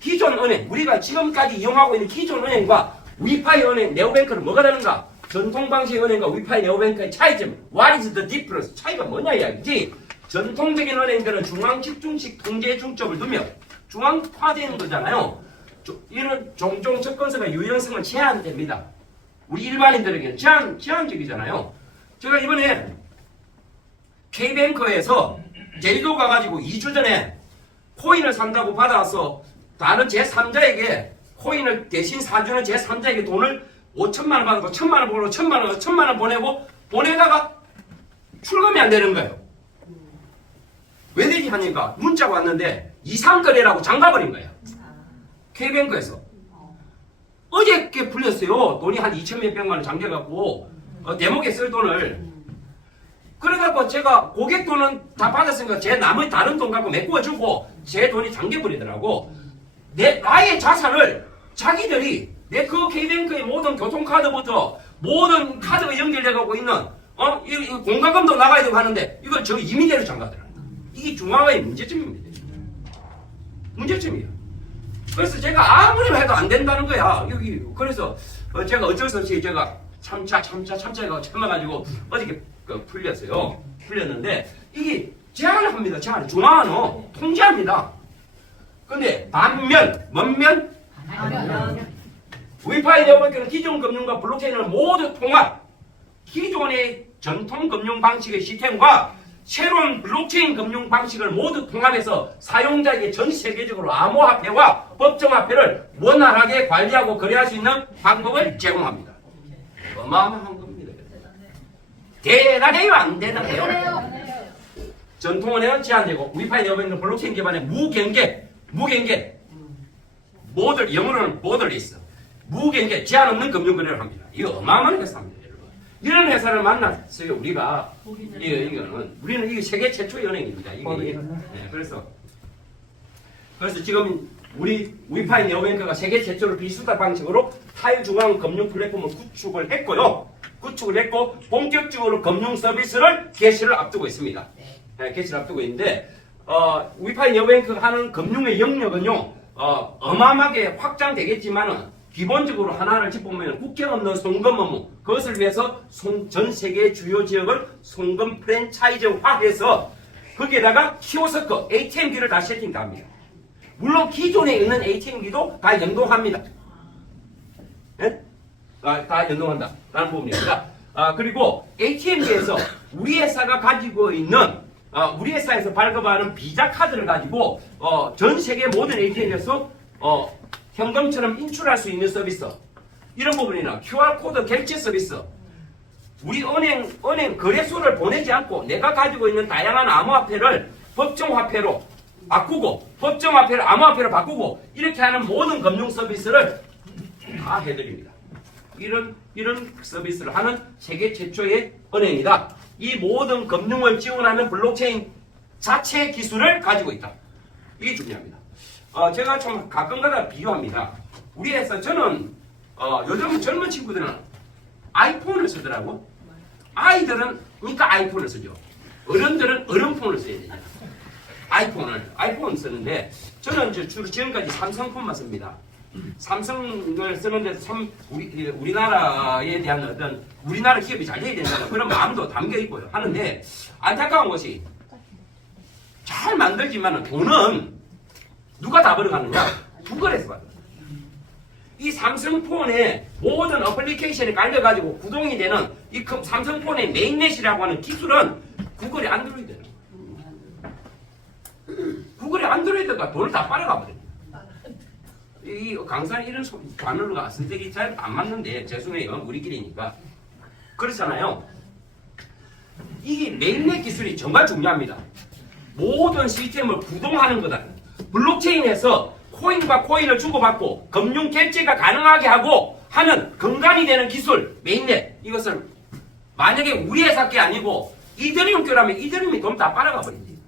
기존 은행, 우리가 지금까지 이용하고 있는 기존 은행과 위파이 은행, 네오뱅크는 뭐가 다른가? 전통 방식 은행과 위파이 네오뱅크의 차이점. What is the difference? 차이가 뭐냐 이야기지. 전통적인 은행들은 중앙 집중식 통제 중점을 두며 중앙화되는 거잖아요. 이런 종종 접근성과 유연성은 제한됩니다. 우리 일반인들에게는 제한적이잖아요. 제가 이번에 K뱅크에서 제주도 가가지고 2주 전에 코인을 산다고 받아서 다른 제3자에게 코인을 대신 사주는 제3자에게 돈을 5천만 원 받고 1천만 원 보내고 1천만 원 보내고 보내다가 출금이 안 되는 거예요. 왜 되지 하니까 문자가 왔는데 이상거래라고 잠가버린 거예요. K뱅크에서. 어저께 풀렸어요. 돈이 한 2천 몇백만 원 잠겨갖고 대목에 쓸 돈을. 그래갖고 제가 고객 돈은 다 받았으니까 제 나머지 다른 돈 갖고 메꿔주고 제 돈이 잠겨버리더라고. 나의 자산을 자기들이 내 그 K뱅크의 모든 교통카드부터 모든 카드가 연결돼가고 있는 이 공과금도 나가야 되고 하는데 이걸 저 임의대로 잠가더라고요. 이게 중앙화의 문제점입니다. 문제점이에요. 그래서 제가 아무리 해도 안 된다는 거야. 여기 그래서 제가 어쩔 수 없이 제가 참자가 참아가지고 어저께 풀렸어요. 풀렸는데 이게 제한을 합니다. 제한 중앙은요 통제합니다. 근데 반면 먼면 위파이 네트워크는 기존 금융과 블록체인을 모두 통합. 기존의 전통 금융 방식의 시스템과 새로운 블록체인 금융 방식을 모두 통합해서 사용자에게 전 세계적으로 암호화폐와 법정화폐를 원활하게 관리하고 거래할 수 있는 방법을 제공합니다. 어마어마한 겁니다. 대단해요, 안 대단해요? 전통은행은 제한되고 위파이 네트워크는 블록체인 기반의 무경계 모델, 영어로는 모델리스 무경계 제한 없는 금융 거래를 합니다. 이거 어마어마한 회사입니다. 이런 회사를 만났어요. 우리가 이거는 우리는 이게 세계 최초의 은행입니다. 이게 그래서 지금 우리 위파이 네오뱅크가 세계 최초로 비수다 방식으로 탈중앙 금융 플랫폼을 구축을 했고요. 구축을 했고 본격적으로 금융 서비스를 개시를 앞두고 있습니다. 개시를 앞두고 있는데 위파이 네오뱅크가 하는 금융의 영역은요 어마어마하게 확장되겠지만은. 기본적으로 하나를 짚어보면 국경 없는 송금 업무 그것을 위해서 전 세계 주요 지역을 송금 프랜차이즈화해서 거기에다가 키오스크 ATM기를 다 세팅합니다. 물론 기존에 있는 ATM기도 다 연동합니다. 네? 다 연동한다 라는 부분입니다. 그리고 ATM기에서 우리 회사가 가지고 있는 우리 회사에서 발급하는 비자 카드를 가지고 전 세계 모든 ATM에서 현금처럼 인출할 수 있는 서비스 이런 부분이나 QR코드 결제 서비스 우리 은행 거래소를 보내지 않고 내가 가지고 있는 다양한 암호화폐를 법정화폐로 바꾸고 법정화폐를 암호화폐로 바꾸고 이렇게 하는 모든 금융 서비스를 다 해드립니다. 이런 서비스를 하는 세계 최초의 은행이다. 이 모든 금융을 지원하는 블록체인 자체 기술을 가지고 있다. 이게 중요합니다. 제가 좀 가끔가다 비유합니다. 우리 회사 저는 요즘 젊은 친구들은 아이폰을 쓰더라고. 아이들은 그러니까 아이폰을 쓰죠. 어른들은 어른폰을 써야 되잖아. 아이폰 쓰는데 저는 주로 지금까지 삼성폰만 씁니다. 삼성을 쓰는데 참 우리나라에 대한 어떤 우리나라 기업이 잘 돼야 된다는 그런 마음도 담겨 있고요. 하는데 안타까운 것이 잘 만들지만 돈은 누가 다 벌어가느냐? 구글에서 받아. 이 삼성폰의 모든 어플리케이션이 깔려가지고 구동이 되는 이 삼성폰의 메인넷이라고 하는 기술은 구글의 안드로이드예요. 구글의 안드로이드가 돈을 다 빨아가 버립니다. 이 강사는 이런 단어가 선택이 잘 안 맞는데 죄송해요. 우리끼리니까. 그렇잖아요. 이게 메인넷 기술이 정말 중요합니다. 모든 시스템을 구동하는 거다. 블록체인에서 코인과 코인을 주고받고 금융 결제가 가능하게 하고 하는 근간이 되는 기술 메인넷 이것을 만약에 우리 회사 게 아니고 이더리움 껴라면 이더리움이 돈 다 빨아가 버리지.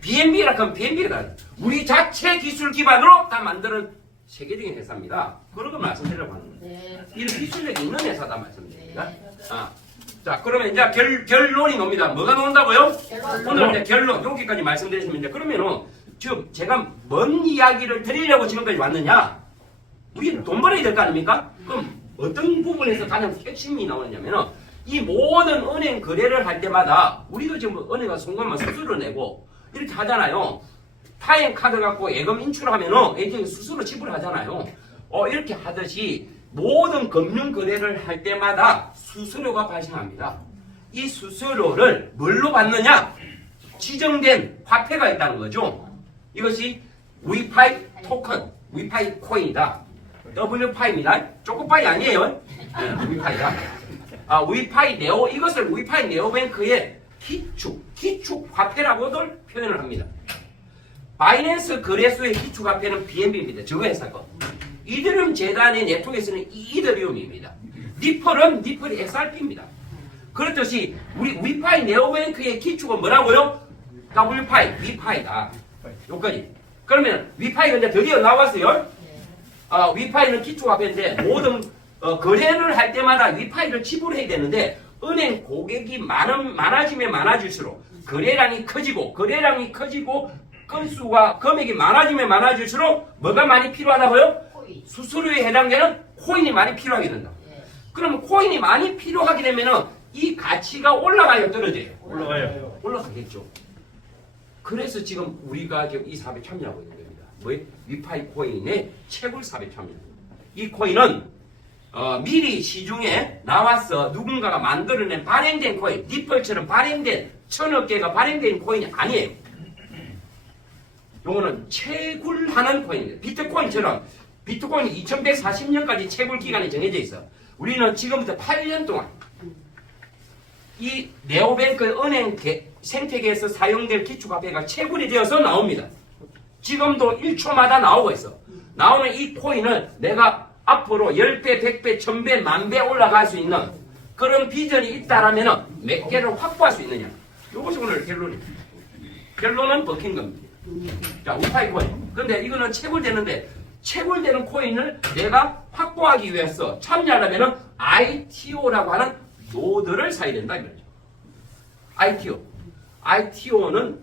BNB라 하면 BNB가 우리 자체 기술 기반으로 다 만드는 세계적인 회사입니다. 그런 거 말씀드리려고 하는 거예요. 이런 기술력이 있는 회사다 말씀드립니다. 자 그러면 이제 결론이 놉니다. 뭐가 나온다고요? 오늘 이제 결론 여기까지 말씀드렸으면 이제 그러면은 지금 제가 뭔 이야기를 드리려고 지금까지 왔느냐? 우리는 돈 벌어야 될 거 아닙니까? 그럼 어떤 부분에서 가장 핵심이 나오냐면은 이 모든 은행 거래를 할 때마다 우리도 지금 은행가 송금만 수수료 내고 이렇게 하잖아요. 타임 카드 갖고 예금 인출하면은 ATM 수수료 지불하잖아요. 이렇게 하듯이 모든 금융 거래를 할 때마다 수수료가 발생합니다. 이 수수료를 뭘로 받느냐? 지정된 화폐가 있다는 거죠. 이것이 위파이 토큰, 위파이 코인이다. W파이입니다. 초코파이 아니에요. 위파이다. 위파이 네오 이것을 위파이 네오뱅크의 기축 화폐라고들 표현을 합니다. 바이낸스 거래소의 기축 화폐는 BNB입니다. 저 회사 거. 이더리움 재단의 네트워크에서는 이더리움입니다. 리플은 XRP입니다. 그렇듯이 우리 위파이 네오뱅크의 기축은 뭐라고요? 위파이다. 여기까지. 그러면 위파이가 이제 드디어 나왔어요. 위파이는 기축화폐인데 모든 거래를 할 때마다 위파이를 지불해야 되는데 은행 고객이 많아지면 많아질수록 거래량이 커지고 건수가 금액이 많아지면 많아질수록 뭐가 많이 필요하다고요? 코인. 수수료에 해당되는 코인이 많이 필요하게 된다. 예. 그러면 코인이 많이 필요하게 되면은 이 가치가 올라가요, 떨어져요? 올라가요. 올라가겠죠. 그래서 지금 우리가 지금 이 사업에 참여하고 있는 겁니다. 뭐예요? 위파이 코인의 채굴 사업에 참여합니다. 이 코인은 미리 시중에 나와서 누군가가 만들어낸 발행된 코인, 니플처럼 발행된 1000억 개가 발행된 코인이 아니에요. 요거는 채굴하는 코인입니다. 비트코인처럼 비트코인이 2140년까지 채굴 기간이 정해져 있어. 우리는 지금부터 8년 동안 이 네오뱅크 은행 생태계에서 사용될 기축화폐가 채굴이 되어서 나옵니다. 지금도 1초마다 나오고 있어. 나오는 이 코인을 내가 앞으로 10배, 100배, 1000배, 10,000배 올라갈 수 있는 그런 비전이 있다라면 몇 개를 확보할 수 있느냐. 이것이 오늘 결론입니다. 결론은 버킨 겁니다. 자, 위파이 코인. 근데 이거는 채굴되는데 채굴되는 코인을 내가 확보하기 위해서 참여하려면 ITO라고 하는 노드를 사야 된다 이거죠. ITO는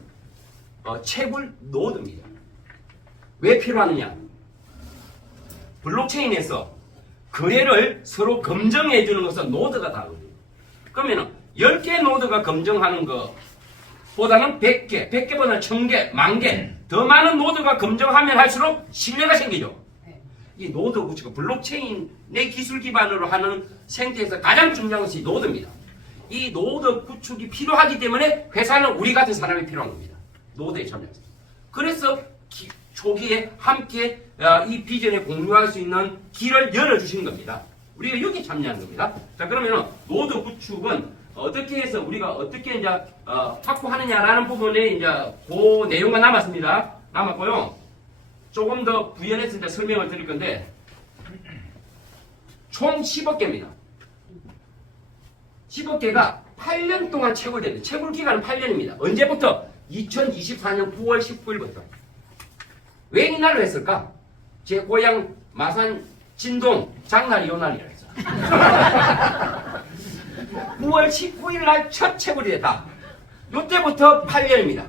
채굴 노드입니다. 왜 필요하느냐? 블록체인에서 거래를 서로 검증해 주는 것은 노드가 다르거든요. 그러면 10개 노드가 검증하는 것보다는 100개, 100개보다는 1000개, 10,000개 더 많은 노드가 검증하면 할수록 신뢰가 생기죠. 이 노드 구축, 블록체인의 기술 기반으로 하는 생태에서 가장 중요한 것이 노드입니다. 이 노드 구축이 필요하기 때문에 회사는 우리 같은 사람이 필요한 겁니다. 노드에 참여해서. 그래서 초기에 함께 이 비전에 공유할 수 있는 길을 열어주신 겁니다. 우리가 여기 참여한 겁니다. 자, 그러면 노드 구축은 어떻게 해서 우리가 어떻게 이제 확보하느냐라는 부분에 이제 그 내용만 남았고요. 조금 더 부연해서 이제 설명을 드릴 건데 총 10억 개입니다. 10억 개가 8년 동안 채굴됩니다. 채굴 기간은 8년입니다. 언제부터? 2024년 9월 19일부터. 왜 이날로 했을까? 제 고향 마산 진동 장날이 요날이라 했어. 9월 19일 날 첫 채굴이 됐다. 이때부터 8년입니다.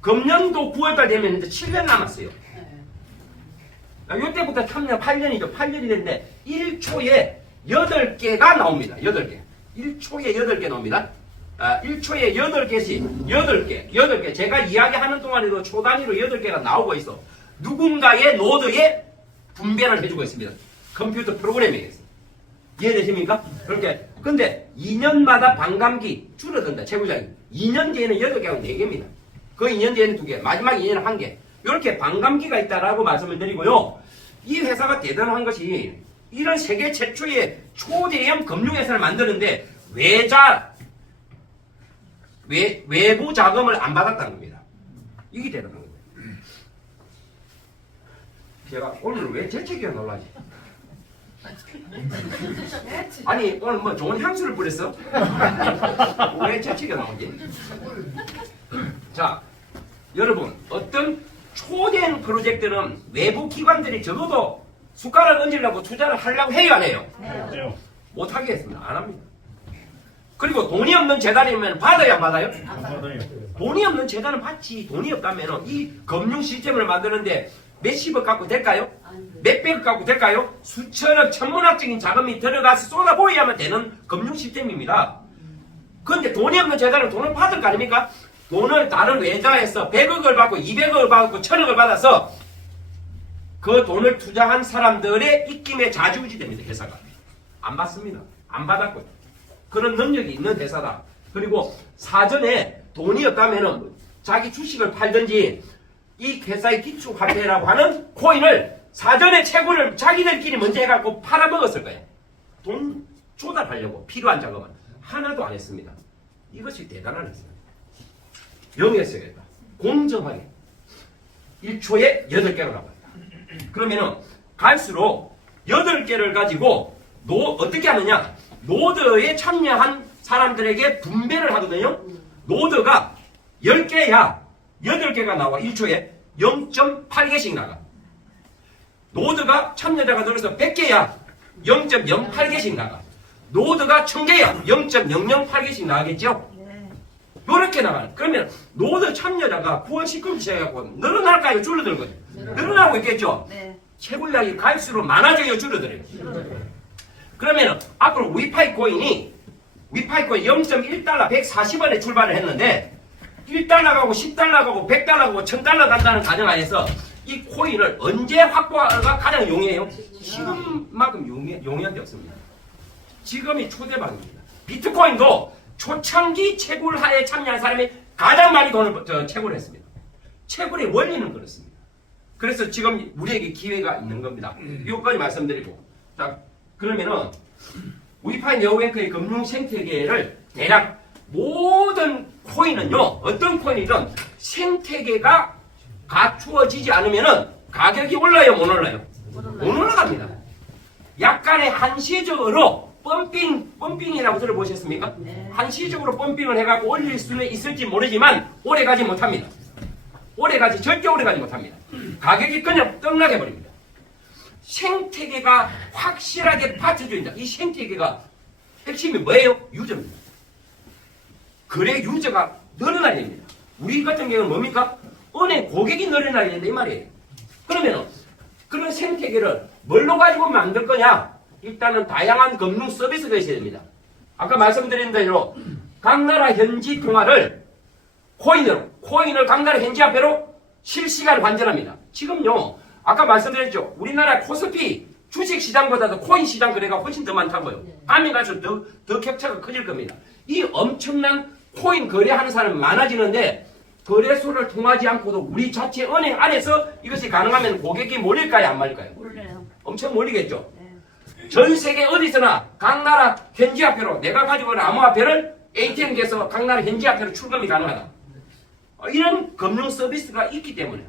금년도 9월달 되면 이제 7년 남았어요. 이때부터 참여 8년이죠. 8년이 됐는데 1초에 8개가 나옵니다. 8개. 1초에 8개 나옵니다. 1초에 8개씩 8개. 제가 이야기하는 동안에도 초 단위로 8개가 나오고 있어. 누군가의 노드에 분배를 해주고 있습니다. 컴퓨터 프로그래밍에서. 이해되십니까? 그렇게. 근데 2년마다 반감기 줄어든다. 채굴장이. 2년 뒤에는 8개가 4개입니다. 그 2년 뒤에는 2개. 마지막 2년은 1개. 이렇게 반감기가 있다라고 말씀을 드리고요. 이 회사가 대단한 것이 이런 세계 최초의 초대형 금융회사를 만드는데 외부 자금을 안 받았다는 겁니다. 이게 대단한 거예요. 제가 오늘 왜 재채기가 놀라지? 아니 오늘 뭐 좋은 향수를 뿌렸어? 왜 재채기가 나오지? 자, 여러분 어떤 초대형 프로젝트는 외부 기관들이 적어도 숟가락 얹으려고 투자를 하려고 해요, 안 해요? 네. 못 하겠습니다. 안 합니다. 그리고 돈이 없는 재단이면 받아요, 안 받아요? 안 받아요. 돈이 없는 재단은 받지. 돈이 없다면 이 금융 시스템을 만드는데 몇십억 갖고 될까요? 몇백억 갖고 될까요? 수천억, 천문학적인 자금이 들어가서 쏟아보여야만 되는 금융 시스템입니다. 그런데 돈이 없는 재단은 돈을 받을 거 아닙니까? 돈을 다른 외자에서 100억을 받고 200억을 받고 1000억을 받아서 그 돈을 투자한 사람들의 입김에 좌지우지 됩니다. 회사가. 안 받습니다. 안 받았고요. 그런 능력이 있는 회사다. 그리고 사전에 돈이 없다면 자기 주식을 팔든지 이 회사의 기축화폐라고 하는 코인을 사전에 채굴을 자기들끼리 먼저 해갖고 팔아먹었을 거예요. 돈 조달하려고 필요한 자금은 하나도 안 했습니다. 이것이 대단한 회사입니다. 명예했어야겠다. 공정하게 1초에 8개로 나갑니다. 그러면은 갈수록 8개를 가지고 어떻게 하느냐? 노드에 참여한 사람들에게 분배를 하거든요. 노드가 10개야 8개가 나와. 1초에 0.8개씩 나가. 노드가 참여자가 늘어서 100개야 0.08개씩 나가. 노드가 1000개야 0.008개씩 나가겠죠? 요렇게 나가는. 그러면 노드 참여자가 9월 10일부터 시작해갖고 늘어날까요? 줄어드는 거죠? 늘어나고 있겠죠? 네. 채굴량이 갈수록 많아져요? 줄어들어요? 그러면 앞으로 위파이 코인이 0.1달러 140원에 출발을 했는데 1달러 가고 10달러 가고 100달러 가고 1000달러 간다는 가정하에서 이 코인을 언제 확보하기가 가장 용이해요? 지금만큼 용이한 게 없습니다. 지금이 초대박입니다. 비트코인도 초창기 채굴하에 참여한 사람이 가장 많이 돈을 채굴했습니다. 채굴의 원리는 그렇습니다. 그래서 지금 우리에게 기회가 있는 겁니다. 이것까지 말씀드리고, 자 그러면은 위파이 네오뱅크의 금융 생태계를 대략 모든 코인은요, 어떤 코인이든 생태계가 갖추어지지 않으면은 가격이 올라요, 못 올라요? 못 올라갑니다. 약간의 한시적으로 펌핑이라고 들어보셨습니까? 네. 한시적으로 펌핑을 해갖고 올릴 수는 있을지 모르지만 오래가지 못합니다. 절대 오래가지 못합니다. 가격이 그냥 떡나게 버립니다. 생태계가 확실하게 받쳐준다. 이 생태계가 핵심이 뭐예요? 유저입니다. 거래 유저가 늘어나야 됩니다. 우리 같은 경우는 뭡니까? 은행 고객이 늘어나야 된다 이 말이에요. 그러면은 그런 생태계를 뭘로 가지고 만들 거냐? 일단은 다양한 금융 서비스가 있어야 됩니다. 아까 말씀드린 대로 각 나라 현지 통화를 코인을 각 나라 현지 화폐로 실시간 환전합니다. 지금요, 아까 말씀드렸죠. 우리나라 코스피 주식 시장보다도 코인 시장 거래가 훨씬 더 많다고요. 다음에 갈수록 더 격차가 커질 겁니다. 이 엄청난 코인 거래하는 사람이 많아지는데 거래소를 통하지 않고도 우리 자체 은행 안에서 이것이 가능하면 고객이 몰릴까요? 안 몰릴까요? 몰라요. 엄청 몰리겠죠. 네. 전 세계 어디서나 각 나라 현지 화폐로 내가 가지고 있는 암호화폐를 ATM기에서 각 나라 현지 화폐로 출금이 가능하다. 이런 금융 서비스가 있기 때문에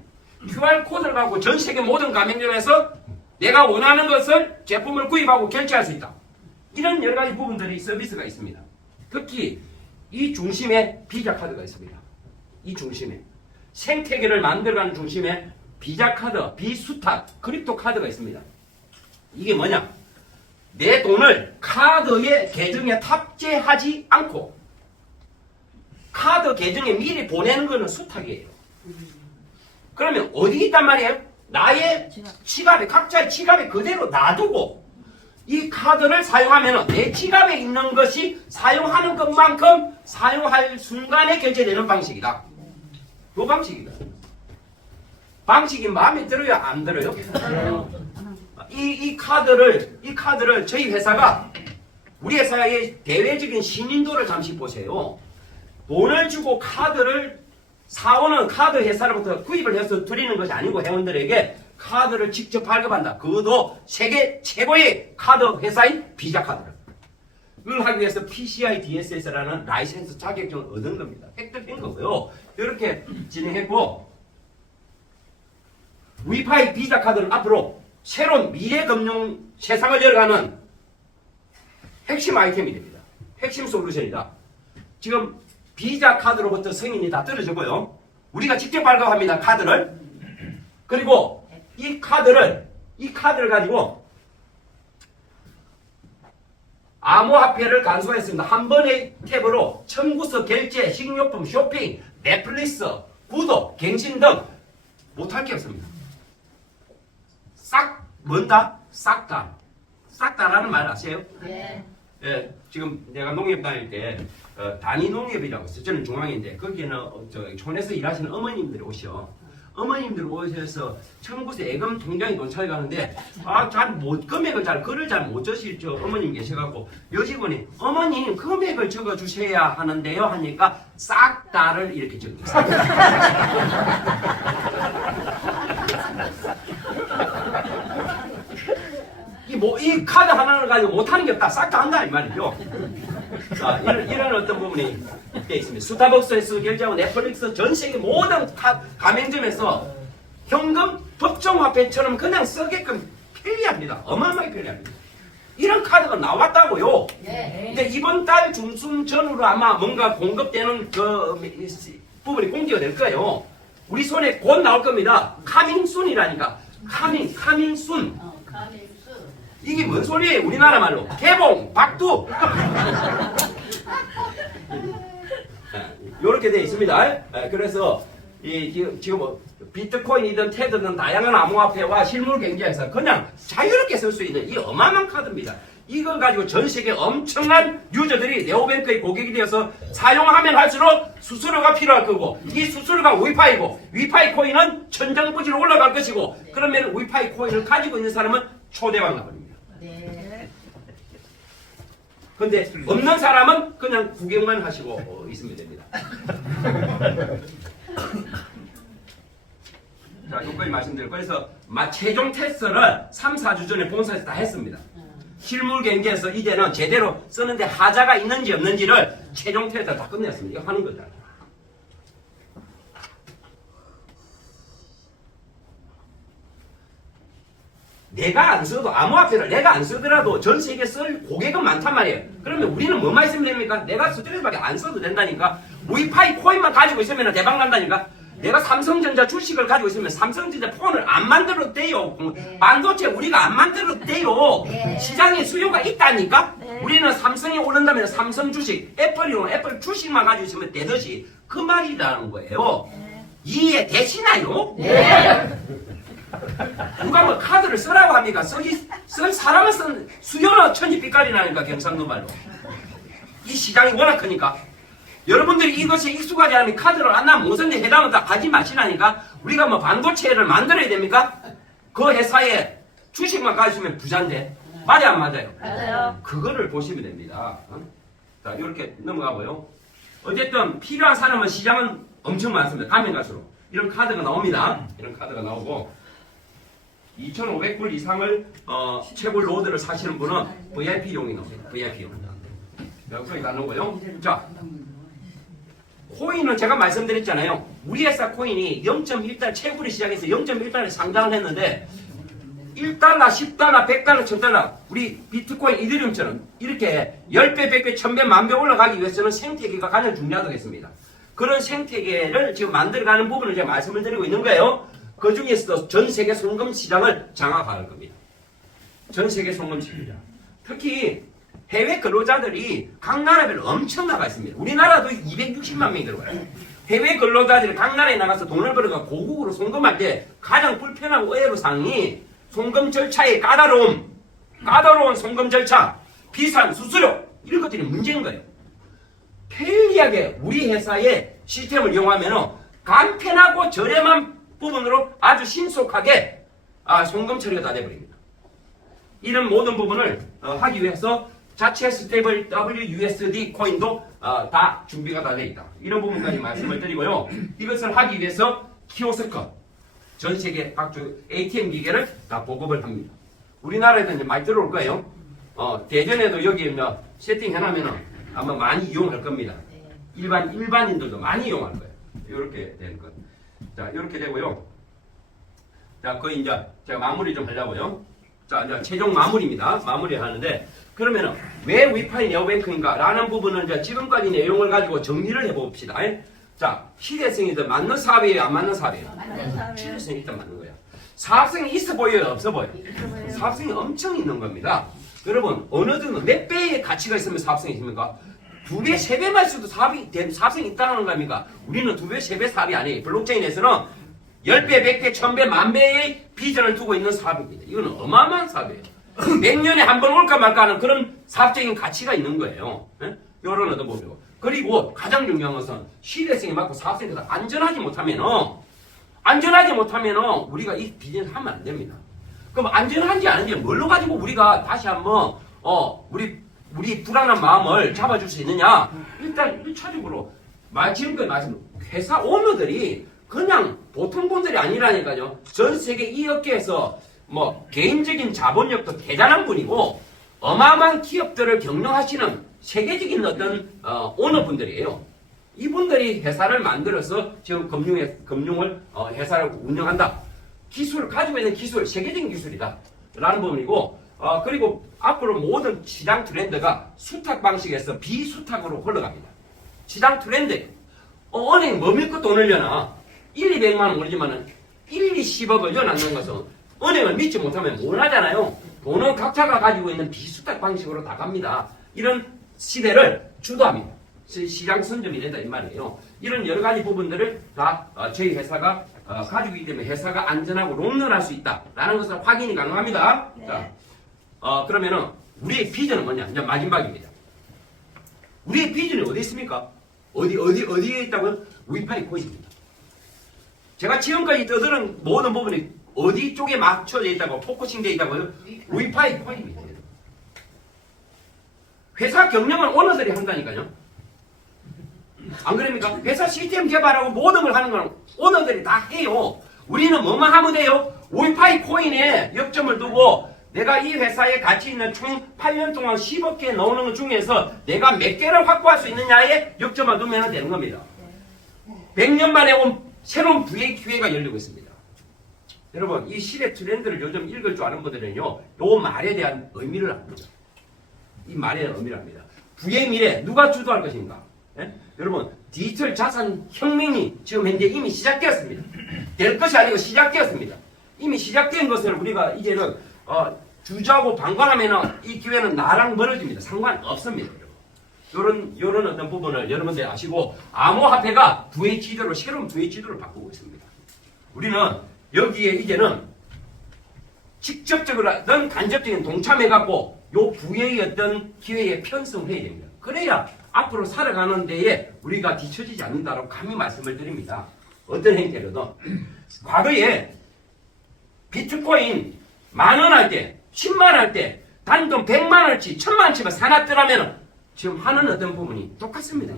QR코드를 갖고 전 세계 모든 가맹점에서 내가 원하는 것을 제품을 구입하고 결제할 수 있다. 이런 여러 가지 부분들이 서비스가 있습니다. 특히 이 중심에 비자 카드가 있습니다. 이 중심에 생태계를 만들어가는 중심에 비자 카드, 비수탁, 크립토 카드가 있습니다. 이게 뭐냐? 내 돈을 카드의 계정에 탑재하지 않고 카드 계정에 미리 보내는 것은 수탁이에요. 그러면 어디 있단 말이에요? 나의 지갑에, 각자의 지갑에 그대로 놔두고 이 카드를 사용하면 내 지갑에 있는 것이 사용하는 것만큼 사용할 순간에 결제되는 방식이다. 그 방식이다. 방식이 마음에 들어요? 안 들어요? 이 카드를 저희 회사가 우리 회사의 대외적인 신인도를 잠시 보세요. 돈을 주고 카드를 사오는 카드 회사로부터 구입을 해서 드리는 것이 아니고 회원들에게 카드를 직접 발급한다. 그것도 세계 최고의 카드 회사인 비자 카드를. 그걸 하기 위해서 PCI DSS라는 라이센스 자격증을 얻은 겁니다. 획득한 거고요. 이렇게 진행했고 위파이 비자 카드는 앞으로 새로운 미래 금융 세상을 열어가는 핵심 아이템이 됩니다. 핵심 솔루션이다. 지금 비자 카드로부터 승인이 다 떨어지고요. 우리가 직접 발급합니다. 카드를. 그리고 이 카드를 가지고 암호화폐를 간소화했습니다. 한 번의 탭으로 청구서 결제, 식료품, 쇼핑, 넷플릭스, 구독, 갱신 등 못할 게 없습니다. 싹 다라는 말 아세요? 네. 예, 지금 내가 농협 다닐 때 단위 농협이라고 있어요. 저는 중앙인데 거기에는 촌에서 일하시는 어머님들이 오셔. 어머님들 오셔서 청구서 예금 통장에 돈 차려가는데 금액을 글을 잘 못 적으실 저 어머님 계셔갖고 여직원이 어머님 금액을 적어주셔야 하는데요 하니까 싹 다를 이렇게 적었어요. 이 카드 하나를 가지고 못하는 게 없다. 싹 다 한다 이 말이죠. 자, 이런 어떤 부분이 되어 있습니다. 스타벅스에서 결제하고 넷플릭스 전 세계 모든 가맹점에서 현금 법정화폐처럼 그냥 쓰게끔 편리합니다. 어마어마하게 편리합니다. 이런 카드가 나왔다고요. 네. 근데 이번 달 중순 전후로 아마 뭔가 공급되는 부분이 공개가 될 거예요. 우리 손에 곧 나올 겁니다. 카밍순이라니까. 카밍순. 가맹수. 이게 뭔 소리예요? 우리나라 말로 개봉, 박두. 이렇게 되어 있습니다. 그래서 지금 뭐 비트코인이든 테드든 다양한 암호화폐와 실물 경제에서 그냥 자유롭게 쓸 수 있는 이 어마어마한 카드입니다. 이걸 가지고 전 세계 엄청난 유저들이 네오뱅크의 고객이 되어서 사용하면 할수록 수수료가 필요할 거고, 이 수수료가 위파이고, 위파이 코인은 천정부지로 올라갈 것이고, 그러면 위파이 코인을 가지고 있는 사람은 초대박 나버립니다. 근데 없는 사람은 그냥 구경만 하시고 있으면 됩니다. 자, 여기까지 말씀드리고, 그래서 최종 테스트를 3, 4주 전에 본사에서 다 했습니다. 실물 경제에서 이제는 제대로 쓰는데 하자가 있는지 없는지를 최종 테스트를 다 끝냈습니다. 이거 하는 거다. 내가 안 써도 암호화폐를 내가 안 쓰더라도 전 세계 쓸 고객은 많단 말이에요. 그러면 우리는 뭐만 있으면 됩니까? 내가 스트레스밖에 안 써도 된다니까. 위파이 코인만 가지고 있으면 대박 난다니까. 내가 삼성전자 주식을 가지고 있으면 삼성전자 폰을 안 만들어도 돼요. 반도체 우리가 안 만들어도 돼요. 시장에 수요가 있다니까. 우리는 삼성이 오른다면 삼성 주식, 애플이 오면 애플 주식만 가지고 있으면 되듯이 그 말이라는 거예요. 이해 되시나요? 누가 뭐 카드를 쓰라고 합니까? 쓸 사람은 쓴 수요는 천지빛깔이 나니까 경상도 말로. 이 시장이 워낙 크니까. 여러분들이 이것에 익숙하지 않으면 카드를 안 나면 무슨데 해당은 다 가지 마시라니까. 우리가 뭐 반도체를 만들어야 됩니까? 그 회사에 주식만 가지시면 부자인데. 맞아요 안 맞아요? 맞아요. 그거를 보시면 됩니다. 자, 이렇게 넘어가고요. 어쨌든 필요한 사람은 시장은 엄청 많습니다. 가면 갈수록. 이런 카드가 나옵니다. 이런 카드가 나오고 2,500불 이상을 채굴 로드를 사시는 분은 VIP용이 나옵니다. VIP용. 여기까지 다 나오고요. 자, 코인은 제가 말씀드렸잖아요. 우리 회사 코인이 0.1달 채굴이 시작해서 0.1달에 상장을 했는데 1달러, 10달러, 100달러, 1000달러 우리 비트코인, 이더리움처럼 이렇게 10배, 100배, 1000배, 만배 올라가기 위해서는 생태계가 가장 중요하다고 했습니다. 그런 생태계를 지금 만들어가는 부분을 제가 말씀을 드리고 있는 거예요. 그 중에서도 전 세계 송금 시장을 장악할 겁니다. 전 세계 송금 시장. 특히 해외 근로자들이 각 나라별로 엄청 나가 있습니다. 우리나라도 260만 명이 들어가요. 해외 근로자들이 각 나라에 나가서 돈을 벌어가 고국으로 송금할 때 가장 불편하고 의외로사항이 송금 절차의 까다로운 송금 절차, 비싼 수수료 이런 것들이 문제인 거예요. 편리하게 우리 회사의 시스템을 이용하면 간편하고 저렴한 부분으로 아주 신속하게 송금 처리가 다 돼버립니다. 이런 모든 부분을 하기 위해서 자체 스테이블 WUSD 코인도 다 준비가 다 되어 있다. 이런 부분까지 말씀을 드리고요. 이것을 하기 위해서 키오스크, 전 세계 각종 ATM 기계를 다 보급을 합니다. 우리나라에도 이제 많이 들어올 거예요. 대전에도 여기 세팅해놓으면 아마 많이 이용할 겁니다. 일반인들도 많이 이용할 거예요. 이렇게 되는 것. 자, 이렇게 되고요. 자, 거의 이제 제가 마무리 좀 하려고요. 자, 이제 최종 마무리입니다. 마무리 하는데, 그러면은 왜 위파이 네오뱅크인가? 라는 부분은 이제 지금까지 내용을 가지고 정리를 해봅시다. 자, 시대성이든 맞는 사업이에요? 안 맞는 사업이에요? 맞는 사업이에요. 시대성이 일단 맞는 거예요. 사업성이 있어 보여요? 없어 보여요? 사업성이 엄청 있는 겁니다. 여러분, 어느 정도 몇 배의 가치가 있으면 사업성이 있습니까? 2배, 3배만 써도 사업성이 있다는 겁니까? 우리는 2배, 3배 사업이 아니에요. 블록체인에서는 10배, 100배, 1000배, 만배의 비전을 두고 있는 사업입니다. 이거는 어마어마한 사업이에요. 몇 년에 한 번 올까 말까 하는 그런 사업적인 가치가 있는 거예요. 요런 어떤 부분이고. 그리고 가장 중요한 것은 시대성이 맞고 사업성이 안전하지 못하면 우리가 이 비즈니스 하면 안 됩니다. 그럼 안전한지 아닌지 뭘로 가지고 우리가 다시 한번 우리 불안한 마음을 잡아줄 수 있느냐? 일단 1차적으로 지금까지 말씀 회사 오너들이 그냥 보통 분들이 아니라니까요. 전 세계 이 업계에서 개인적인 자본력도 대단한 분이고 어마어마한 기업들을 경영하시는 세계적인 어떤 오너분들이에요. 이분들이 회사를 만들어서 지금 금융을 회사를 운영한다. 기술을 가지고 있는 기술, 세계적인 기술이다. 라는 부분이고 그리고 앞으로 모든 시장 트렌드가 수탁 방식에서 비수탁으로 흘러갑니다. 시장 트렌드. 은행 뭐 믿고 돈을 여나 1, 200만 원 모르지만은 1, 20억을 여놨는 것은 은행을 믿지 못하면 뭘 하잖아요. 돈은 각자가 가지고 있는 비수탁 방식으로 다 갑니다. 이런 시대를 주도합니다. 시장 선점이 된다 이 말이에요. 이런 여러 가지 부분들을 다 저희 회사가 가지고 있기 때문에 회사가 안전하고 롱런할 수 있다라는 것을 확인이 가능합니다. 네. 자, 그러면은 우리의 비전은 뭐냐? 이제 마지막입니다. 우리의 비전이 어디 있습니까? 어디에 있다고요? 위파이 코인입니다. 제가 지금까지 떠드는 모든 부분이 어디 쪽에 맞춰져 있다고 포커싱 되어 있다고요? 위파이 코인입니다. 회사 경영은 오너들이 한다니까요. 안 그럽니까? 회사 시스템 개발하고 모든 걸 하는 건 오너들이 다 해요. 우리는 뭐만 하면 돼요? 위파이 코인에 역점을 두고 내가 이 회사에 가치 있는 총 8년 동안 10억 개 넣는 것 중에서 내가 몇 개를 확보할 수 있느냐에 역점을 두면 되는 겁니다. 100년 만에 온 새로운 부의 기회가 열리고 있습니다. 여러분, 이 시대 트렌드를 요즘 읽을 줄 아는 분들은요, 요 말에 대한 의미를 압니다. 이 말에 대한 의미를 압니다. 부의 미래, 누가 주도할 것인가? 예? 여러분, 디지털 자산 혁명이 지금 현재 이미 시작되었습니다. 될 것이 아니고 시작되었습니다. 이미 시작된 것을 우리가 이제는 주저하고 방관하면 이 기회는 나랑 멀어집니다. 상관없습니다. 요런 어떤 부분을 여러분들 아시고 암호화폐가 부의 지도로 새로운 부의 지도를 바꾸고 있습니다. 우리는 여기에 이제는 직접적으로든 간접적인 동참해갖고 요 부의 어떤 기회에 편성해야 됩니다. 그래야 앞으로 살아가는 데에 우리가 뒤처지지 않는다고 감히 말씀을 드립니다. 어떤 행태로든 과거에 비트코인 10,000원 할 때, 10만 할 때, 단돈 100만 원치, 1000만 원치만 사놨더라면 지금 하는 어떤 부분이 똑같습니다.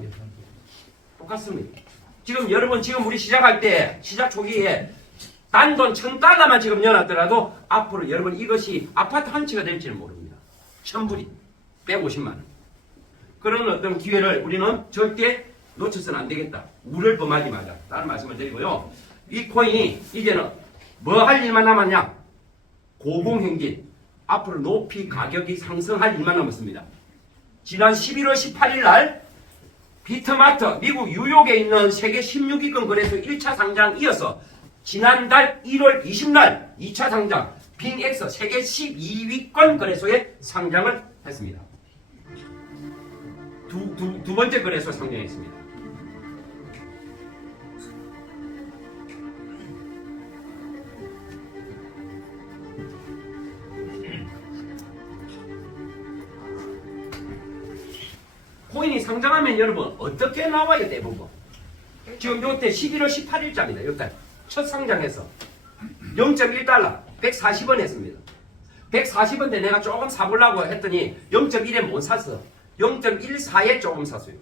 똑같습니다. 지금 여러분 지금 우리 시작할 때, 시작 초기에 단돈 1000달러만 지금 넣어놨더라도 앞으로 여러분 이것이 아파트 한 채가 될지는 모릅니다. 1000불이, 150만 원. 그런 어떤 기회를 우리는 절대 놓쳐서는 안 되겠다. 우를 범하지 마자. 라는 말씀을 드리고요. 이 코인이 이제는 뭐 할 일만 남았냐? 고공행진. 앞으로 높이 가격이 상승할 일만 남았습니다. 지난 11월 18일 날 비트마트 미국 뉴욕에 있는 세계 16위권 거래소 1차 상장 이어서 지난달 1월 20날 2차 상장 빙엑스 세계 12위권 거래소에 상장을 했습니다. 두 번째 거래소 상장했습니다. 코인이 상장하면 여러분 어떻게 나와요 대부분? 지금 요때 11월 18일자입니다. 요때 첫 상장해서 0.1달러 140원 했습니다. 140원인데 내가 조금 사보려고 했더니 0.1에 못 샀어. 0.14에 조금 샀어요.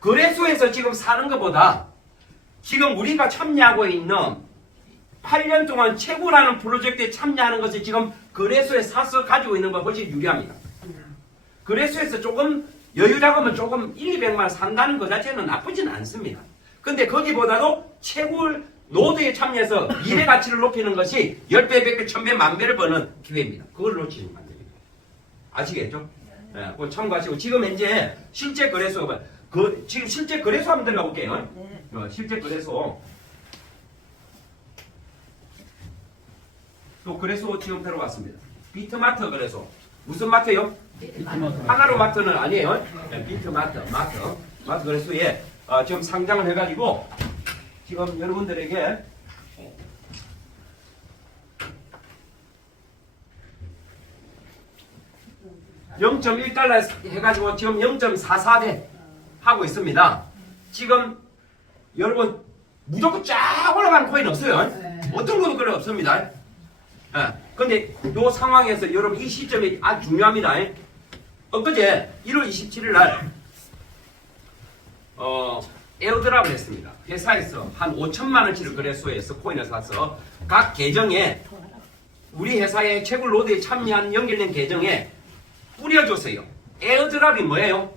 거래소에서 지금 사는 것보다 지금 우리가 참여하고 있는 8년 동안 최고라는 프로젝트에 참여하는 것이 지금 거래소에 사서 가지고 있는 것보다 훨씬 유리합니다. 거래소에서 조금 여유 잡으면 조금 1,200만 원 산다는 것 자체는 나쁘지는 않습니다. 근데 거기보다도 최고 노드에 참여해서 미래 가치를 높이는 것이 10배, 100배, 1000배, 10,000배를 버는 기회입니다. 그걸 놓치시면 안 됩니다. 아시겠죠? 네, 그거 참고하시고 지금 현재 실제 거래소 지금 실제 거래소 한번 들어가 볼게요. 네. 실제 거래소 또 거래소 지금 들어갔습니다. 비트마트 거래소 무슨 마트요? 하나로 마트는 아니에요. 네, 비트마트 마트 거래소에 지금 상장을 해가지고 지금 여러분들에게 $0.1 해가지고 지금 0.44대 하고 있습니다. 지금 여러분 무조건 쫙 올라가는 코인 없어요. 어떤 것도 그래 없습니다. 근데 이 상황에서 여러분 이 시점이 아주 중요합니다. 엊그제 1월 27일 날 에어드랍을 했습니다. 회사에서 한 5천만 원치를 거래소에서 코인을 사서 각 계정에 우리 회사의 채굴 로드에 참여한 연결된 계정에 뿌려줬어요. 에어드랍이 뭐예요?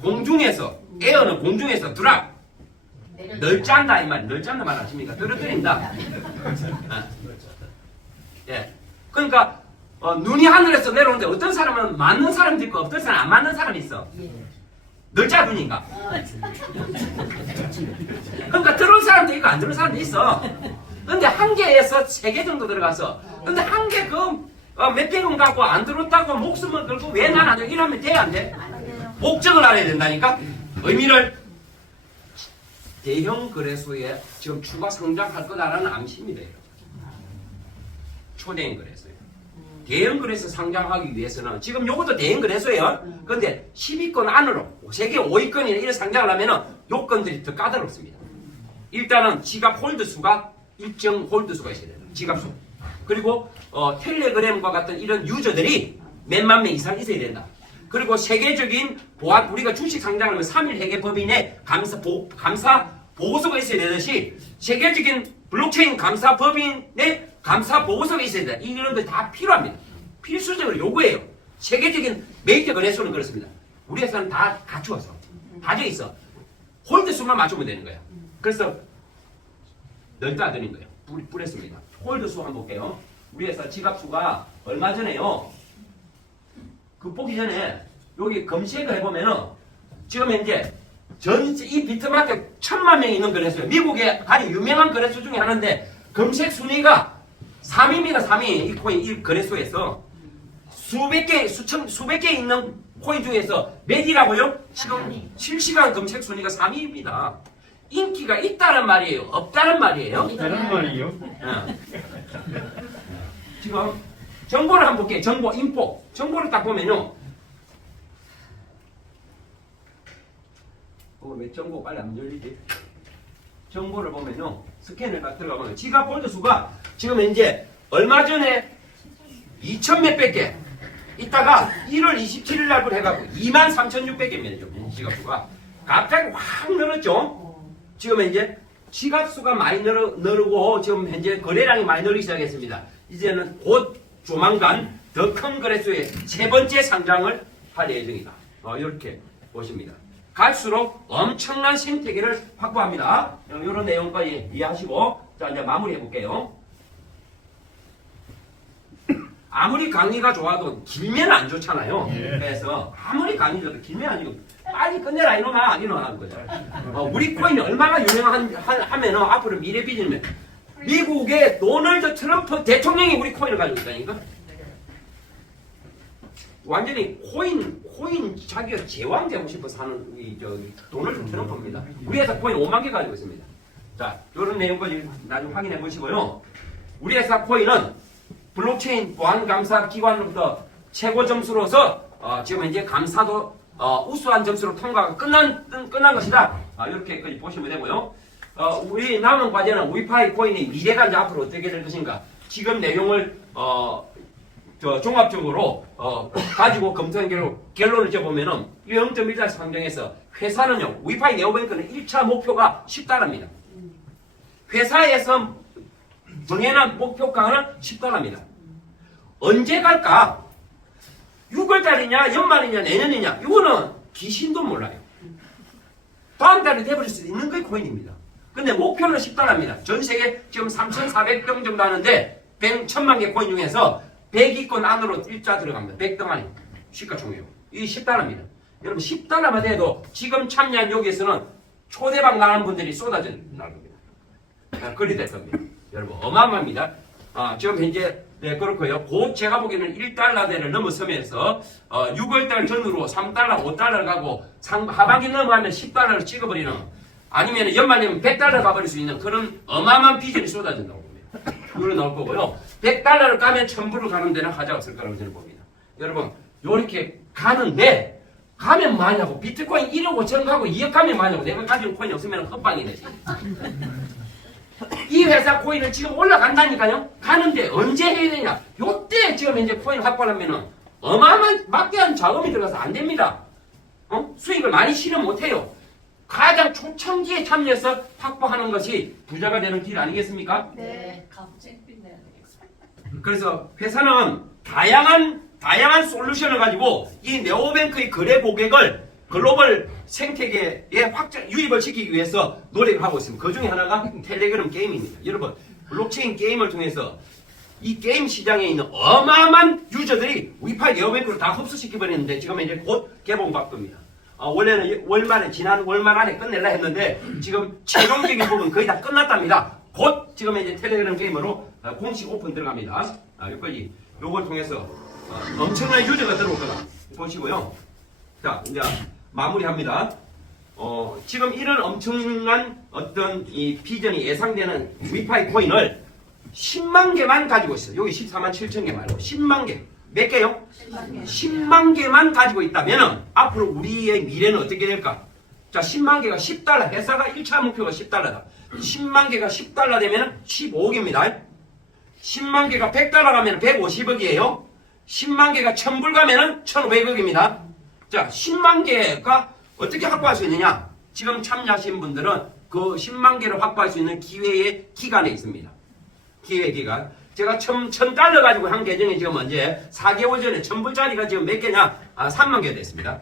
공중에서 에어는 공중에서 드랍 널짠다 이 말, 널짠다 말 아십니까? 떨어뜨린다. 예, 그러니까 눈이 하늘에서 내려오는데 어떤 사람은 맞는 사람도 있고 어떤 사람은 안 맞는 사람이 있어. 널짜 눈인가? 그러니까 들어온 사람도 있고 안 들어온 사람도 있어. 근데 한 개에서 3개 정도 들어가서 근데 한 개 그 몇백원 갖고 안 들었다고 목숨을 걸고 왜 난 안 돼? 이러면 돼, 안 돼? 목적을 알아야 된다니까? 의미를 대형 거래소에 지금 추가 성장할 거다라는 암시입니다. 초대형 거래소에. 대형 거래소 상장하기 위해서는 지금 요것도 대형 거래소예요. 그런데 10위권 안으로 세계 5위권이나 이런 상장을 하면은 요건들이 더 까다롭습니다. 일단은 지갑 홀드 수가 일정 홀드 수가 있어야 됩니다. 지갑 수. 그리고 텔레그램과 같은 이런 유저들이 몇만 명 이상 있어야 된다. 그리고 세계적인 보안, 우리가 주식 상장하면 3일 회계 법인의 감사 보고서가 있어야 되듯이 세계적인 블록체인 감사 법인의 감사 보고서가 있어야 된다. 이런 것들 다 필요합니다. 필수적으로 요구해요. 세계적인 메이저 거래소는 그렇습니다. 우리 회사는 다 갖추어서 다 돼 있어. 홀드 수만 맞추면 되는 거야. 그래서 넓다 드린 거예요. 뿌렸습니다. 홀드 수 한번 볼게요. 우리 회사 지갑 수가 얼마 전에요. 그 보기 전에 여기 검색을 해보면은 지금 현재 이 비트마켓 1000만 명이 있는 거래소예요. 미국의 가장 유명한 거래소 중에 하나인데 검색 순위가 3위입니다. 3위 이 코인 이 거래소에서 수백 개 있는 코인 중에서 몇이라고요? 지금 실시간 검색 순위가 3위입니다. 인기가 있다는 말이에요? 없다는 말이에요? 다른 말이요? 지금 정보를 한번 볼게요. 정보, 인포. 정보를 딱 보면요. 왜 정보 빨리 안 열리지? 정보를 보면요. 스캔을 딱 들어가면 지갑 홀드 수가 지금 현재 얼마 전에 2천 몇백 개 있다가 1월 27일 날부터 해가지고 23,600개입니다. 지갑 수가 갑자기 확 늘었죠. 지금 현재 지갑 수가 많이 늘고 지금 현재 거래량이 많이 늘기 시작했습니다. 이제는 곧 조만간 더 큰 거래소의 세 번째 상장을 할 예정이다. 이렇게 보십니다. 갈수록 엄청난 생태계를 확보합니다. 이런 내용까지 이해하시고 자 이제 마무리해 볼게요. 아무리 강의가 좋아도 길면 안 좋잖아요. 그래서 아무리 강의가 길면 아니고 빨리 끝내라 이놈아 하는 거죠. 우리 코인이 얼마나 유명하면은 앞으로 미래 비전이면 미국의 도널드 트럼프 대통령이 우리 코인을 가지고 있다니까. 완전히 코인 자기가 제왕되고 싶어서 하는 도널드 트럼프입니다. 우리 회사 코인 5만 개 가지고 있습니다. 자, 이런 내용까지 나중에 확인해 보시고요. 우리 회사 코인은 블록체인 보안 감사 기관으로부터 최고 점수로서 지금 현재 감사도 우수한 점수로 통과가 끝난 것이다. 이렇게까지 보시면 되고요. 우리 남은 과제는 위파이 코인의 미래가 이제 앞으로 어떻게 될 것인가. 지금 내용을 종합적으로 가지고 검토한 결론을 적어보면은 0.1달 상정에서 회사는요, 위파이 네오뱅크는 1차 목표가 10달러입니다. 회사에서 정해놓은 목표가는 10달러입니다. 언제 갈까? 6월달이냐, 연말이냐, 내년이냐, 이거는 귀신도 몰라요. 다음 달에 돼버릴 수 있는 게 코인입니다. 근데 목표는 10달러입니다. 전 세계 지금 3,400등 정도 하는데 1,000만 개 코인 중에서 100위권 안으로 일자 들어갑니다. 100등 안에 시가총액. 이 10달러입니다. 여러분 10달러만 해도 지금 참여한 여기에서는 초대박 나가는 분들이 쏟아져 나올 겁니다. 그리 될 겁니다. 여러분 어마어마합니다. 지금 현재 네 그렇고요. 곧 제가 보기에는 1달러대를 넘어서면서 6월달 전후로 3달러, 5달러를 가고 하반기 넘어가면 10달러를 찍어버리는 아니면 연말이면 100달러 가버릴 수 있는 그런 어마어마한 비전이 쏟아진다고 봅니다. 이걸로 나올 거고요. 100달러를 까면 1000불을 가는 데는 하자 없을 거라고 저는 봅니다. 여러분 요렇게 가는데 가면 뭐하냐고. 비트코인 1억 5천 가고 2억 가면 뭐하냐고. 내가 가진 코인이 없으면 헛방이네. 이 회사 코인은 지금 올라간다니까요. 가는데 언제 해야 되냐. 요때 지금 이제 코인 확보하려면은 어마어마한 막대한 자금이 들어가서 안 됩니다. 수익을 많이 실현 못해요. 가장 초창기에 참여해서 확보하는 것이 부자가 되는 길 아니겠습니까? 네. 갑쟁빛 내야 되겠어. 그래서 회사는 다양한 솔루션을 가지고 이 네오뱅크의 거래 고객을 글로벌 생태계에 유입을 시키기 위해서 노력을 하고 있습니다. 그 중에 하나가 텔레그램 게임입니다. 여러분 블록체인 게임을 통해서 이 게임 시장에 있는 어마어마한 유저들이 위파이 네오뱅크를 다 흡수시켜버리는데 지금 이제 곧 개봉할 겁니다. 원래는 지난 월말 안에 끝낼라 했는데 지금 최종적인 부분 거의 다 끝났답니다. 곧 지금 이제 텔레그램 게임으로 공식 오픈 들어갑니다. 여기까지 요걸 통해서 엄청난 유저가 들어올 거다. 보시고요. 자, 이제 마무리합니다. 지금 이런 엄청난 어떤 이 비전이 예상되는 위파이 코인을 10만 개만 가지고 있어요. 여기 14만 7천 개 말고 10만 개. 몇 개요? 10만 개만 가지고 있다면 앞으로 우리의 미래는 어떻게 될까? 자, 10만 개가 10달러. 회사가 1차 목표가 10달러다. 10만 개가 10달러 되면 15억입니다. 10만 개가 100달러 가면 150억이에요. 10만 개가 1000불 가면 1500억입니다. 자, 10만 개가 어떻게 확보할 수 있느냐? 지금 참여하신 분들은 그 10만 개를 확보할 수 있는 기회의 기간에 있습니다. 기회의 기간. 제가 1000달러 가지고 한 계정이 지금 언제 4개월 전에 1000불짜리가 지금 몇 개냐? 3만 개 됐습니다.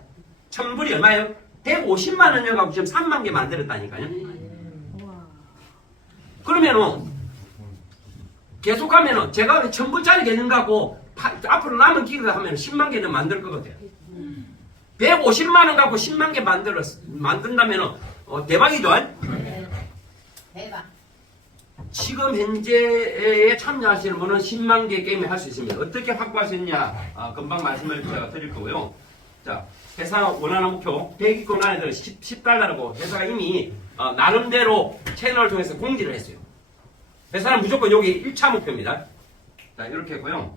1000불이 얼마예요? 150만 원을 갖고 지금 3만 개 만들었다니까요. 그러면은 계속하면은 제가 1000불짜리 계정 갖고 앞으로 남은 기회가 하면 10만 개는 만들 것 같아요. 150만 원 갖고 10만 개 만든다면은 대박이죠? 대박. 지금 현재에 참여하시는 분은 10만 개 게임을 할 수 있습니다. 어떻게 확보할 수 있냐? 금방 말씀을 제가 드릴 거고요. 자, 회사 원하는 목표 100위권 안에 들어 10달러라고 회사가 이미 나름대로 채널을 통해서 공지를 했어요. 회사는 무조건 여기 1차 목표입니다. 자, 이렇게 했고요.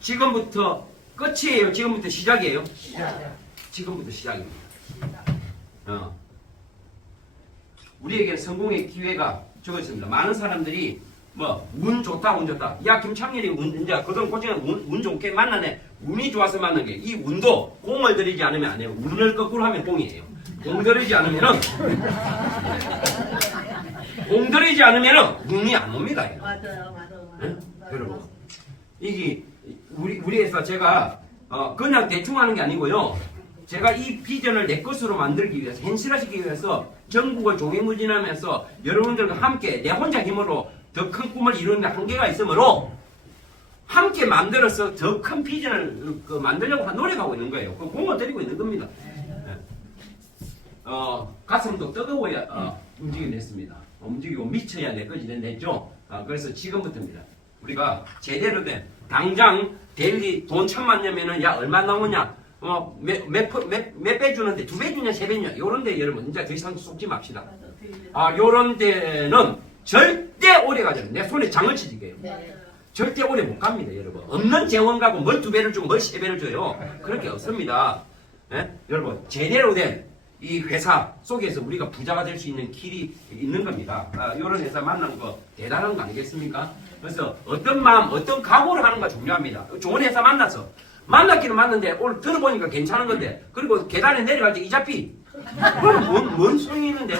지금부터 끝이에요. 지금부터 시작이에요. 지금부터 시작입니다. 우리에게 성공의 기회가 적어 있습니다. 많은 사람들이 운 좋다, 운 좋다. 야, 김창렬이 이제 그동 고생은 운 좋게 만나네. 운이 좋아서 만난 게 이 운도 공을 들이지 않으면 안 해요. 운을 거꾸로 하면 공이에요. 공 들이지 않으면은 운이 안 옵니다. 맞아요. 네? 여러분, 이게 우리 회사 제가 그냥 대충 하는 게 아니고요. 제가 이 비전을 내 것으로 만들기 위해서 현실화시키기 위해서 전국을 종횡무진하면서 여러분들과 함께 내 혼자 힘으로 더 큰 꿈을 이루는 데 한계가 있으므로 함께 만들어서 더 큰 비전을 만들려고 노력하고 있는 거예요. 그 공을 들이고 있는 겁니다. 네. 가슴도 뜨거워야 움직여냈습니다. 움직이고 미쳐야 내 것이 됐죠. 그래서 지금부터입니다. 우리가 제대로 된 당장 데일리 돈 1000만 내면은 야 얼마 나오냐? 몇 배 주는데 2배 주냐 3배 주냐 요런 데 여러분 이제 더 이상 속지 맙시다. 요런 데는 절대 오래 가지 않아요. 내 손에 장을 치지게요. 절대 오래 못 갑니다, 여러분. 없는 재원 가고 뭘 2배를 주고 뭘 3배를 줘요. 그렇게 없습니다. 네? 여러분 제대로 된 이 회사 속에서 우리가 부자가 될 수 있는 길이 있는 겁니다. 이런 회사 만난 거 대단한 거 아니겠습니까? 그래서 어떤 마음, 어떤 각오를 하는 거 중요합니다. 좋은 회사 만났기는 맞는데 오늘 들어보니까 괜찮은 건데 그리고 계단에 내려갈 때 이자비 그럼 뭔 소용이 있는데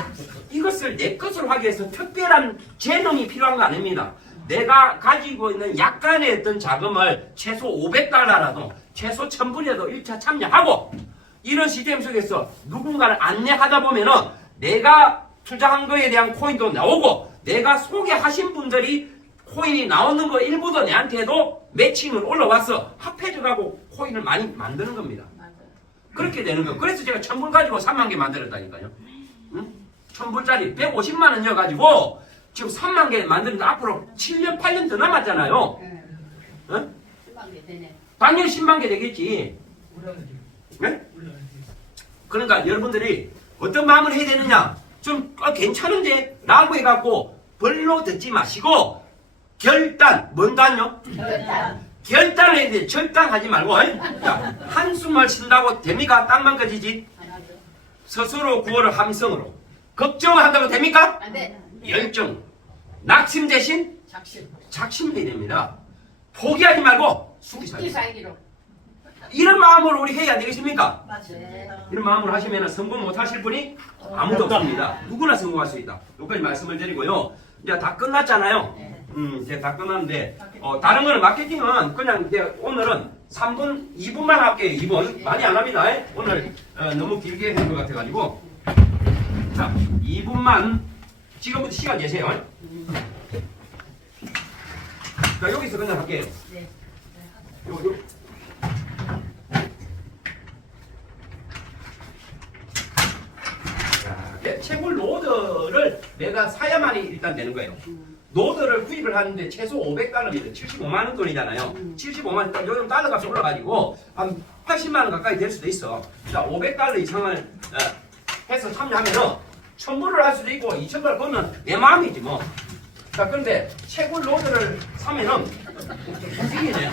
이것을 내 것으로 하기 위해서 특별한 재능이 필요한 거 아닙니다. 내가 가지고 있는 약간의 어떤 자금을 최소 500달러라도 최소 1000불이라도 1차 참여하고 이런 시스템 속에서 누군가를 안내하다 보면은 내가 투자한 거에 대한 코인도 나오고 내가 소개하신 분들이 코인이 나오는 거 일부도 내한테도 매칭을 올라와서 합해져가고 코인을 많이 만드는 겁니다. 그렇게 되는 거예요. 그래서 제가 1000불 가지고 3만 개 만들었다니까요. 응? 1000불짜리 150만 원이어가지고 지금 3만 개 만드는데 앞으로 7년 8년 더 남았잖아요. 응? 10만 개 되네. 당연히 10만 개 되겠지. 네? 그러니까 여러분들이 어떤 마음을 해야 되느냐? 좀 괜찮은데? 라고 해갖고 별로 듣지 마시고 결단, 뭔 단요? 결단을 해야 돼. 절단하지 말고 자, 한숨을 쉰다고 됩니까? 땅만 꺼지지? 스스로 구호를 함성으로 걱정한다고 됩니까? 안 돼. 열정 낙심 대신 작심해야 됩니다. 포기하지 말고 숙이 살기로 이런 마음으로 우리 해야 되겠습니까? 맞아요. 이런 마음으로 하시면 성공 못하실 분이 아무도 없습니다. 누구나 성공할 수 있다. 여기까지 말씀을 드리고요. 이제 다 끝났잖아요. 이제 다 끝났는데 다른 거는 마케팅은 그냥 이제 오늘은 3분, 2분만 할게요. 2분 많이 안 합니다. 오늘 너무 길게 한 것 같아가지고 자 2분만 지금부터 시간 내세요. 자 여기서 그냥 할게요. 요. 채굴 로드를 내가 사야만이 일단 되는 거예요. 노드를 구입을 하는데 최소 500달러입니다. 75만 원 돈이잖아요. 75만 원 돈, 요즘 달러 값이 올라가지고 한 80만 원 가까이 될 수도 있어. 자, 500달러 이상을 해서 참여하면은 1000불을 할 수도 있고 2000불 그거는 내 마음이지 뭐. 자, 그런데 채굴 로드를 사면은 움직이네.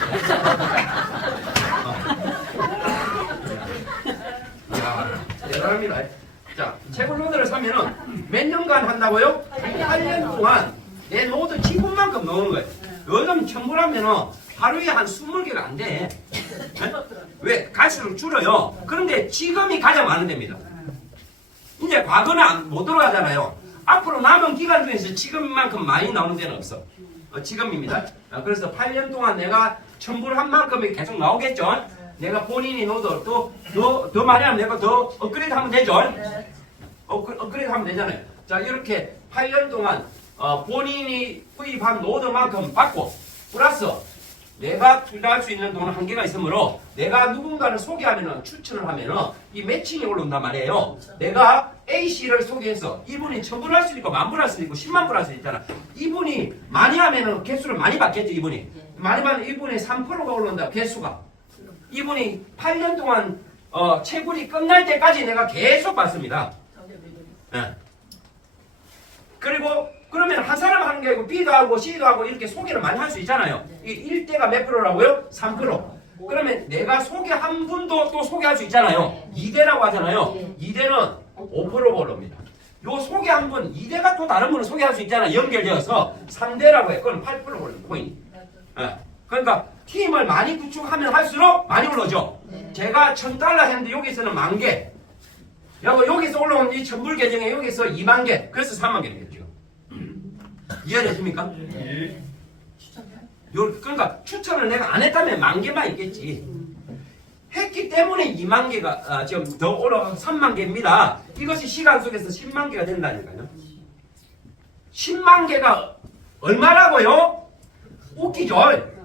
야, 대단합니다. 자, 채굴 로드를 사면은 몇 년간 한다고요? 8년 동안 내 노드 지분만큼 넣는 거예요. 요즘 청물하면은 하루에 한 20개가 안 돼. 왜? 갈수록 줄어요. 그런데 지금이 가장 많은 데입니다. 이제 과거는 못 들어가잖아요. 앞으로 남은 기간 중에서 지금만큼 많이 나오는 데는 없어. 지금입니다. 그래서 8년 동안 내가 청불한 만큼이 계속 나오겠죠. 내가 본인이 노드 더 많이 하면 내가 더 업그레이드 하면 되죠. 업그레이드 하면 되잖아요. 자, 이렇게 8년 동안 본인이 구입한 노드만큼 받고 플러스 내가 투자할 수 있는 돈은 한계가 있으므로 내가 누군가를 소개하면은 추천을 하면은 이 매칭이 올라온단 말이에요. 내가 A씨를 소개해서 이분이 1000불 할 수도 있고 10,000불 할 수도 있고 10만 불 할 수도 있잖아. 이분이 많이 하면은 개수를 많이 받겠죠. 이분이 많이 받으면 이분이 3%가 올라온다. 개수가 이분이 8년 동안 채굴이 끝날 때까지 내가 계속 받습니다. 네. 그리고 그러면 한 사람 하는 게 아니고 B도 하고 C도 하고 이렇게 소개를 많이 할 수 있잖아요. 이 1대가 몇 프로라고요? 3%. 그러면 내가 소개 한 분도 또 소개할 수 있잖아요. 2대라고 하잖아요. 2대는 5%가 올라옵니다. 요 소개 한 분, 2대가 또 다른 분을 소개할 수 있잖아요. 연결되어서 3대라고 해. 그건 8% 올라옵니다. 코인이. 네. 그러니까 팀을 많이 구축하면 할수록 많이 올라오죠. 제가 1000달러 했는데 여기서는 10,000개. 여기서 올라온 이 1000불 계정에 여기서 20,000개. 그래서 30,000개입니다. 지금. 이해되십니까? 네. 그러니까 추천을 내가 안 했다면 10,000개만 있겠지. 했기 때문에 20,000개가 지금 더 올라가서 30,000개입니다. 이것이 시간 속에서 100,000개가 된다니까요. 100,000개가 얼마라고요? 웃기죠?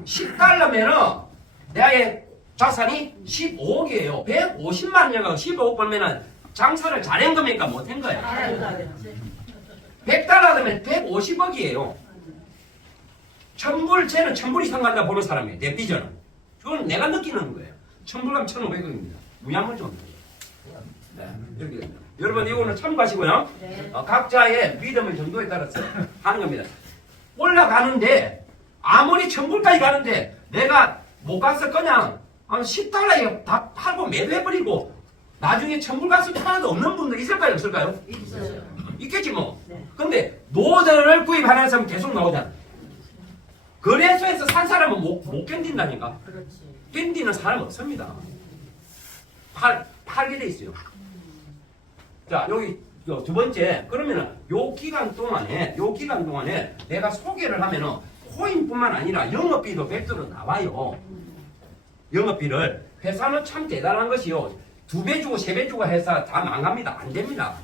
10달러면은 내의 자산이 15억이에요. 150만 년간 15억 벌면은 장사를 잘한 겁니까? 못한 거야. 100달러 되면 150억이에요. 1000불, 쟤는 1000불 이상 간다 보는 사람이에요. 내 비전은. 그건 내가 느끼는 거예요. 1000불 가면 1,500억입니다. 무양물 좀. 네, 이렇게 됩니다. 여러분, 이거는 참고하시고요. 각자의 믿음의 정도에 따라서 하는 겁니다. 올라가는데, 아무리 1000불까지 가는데, 내가 못 가서 그냥 한 10달러에 다 팔고 매도해버리고, 나중에 1000불 갔을 때 하나도 없는 분들 있을까요? 없을까요? 있어요. 있겠지 뭐. 근데 노드를 구입하는 사람 계속 나오잖아. 거래소에서 산 사람은 못 견딘다니까. 그렇지. 견디는 사람 없습니다. 팔게 돼 있어요. 자, 여기 두 번째. 그러면은 요 기간 동안에 내가 소개를 하면은 코인뿐만 아니라 영업비도 100% 나와요. 영업비를. 회사는 참 대단한 것이요. 2배 주고 3배 주고 회사 다 망합니다. 안 됩니다.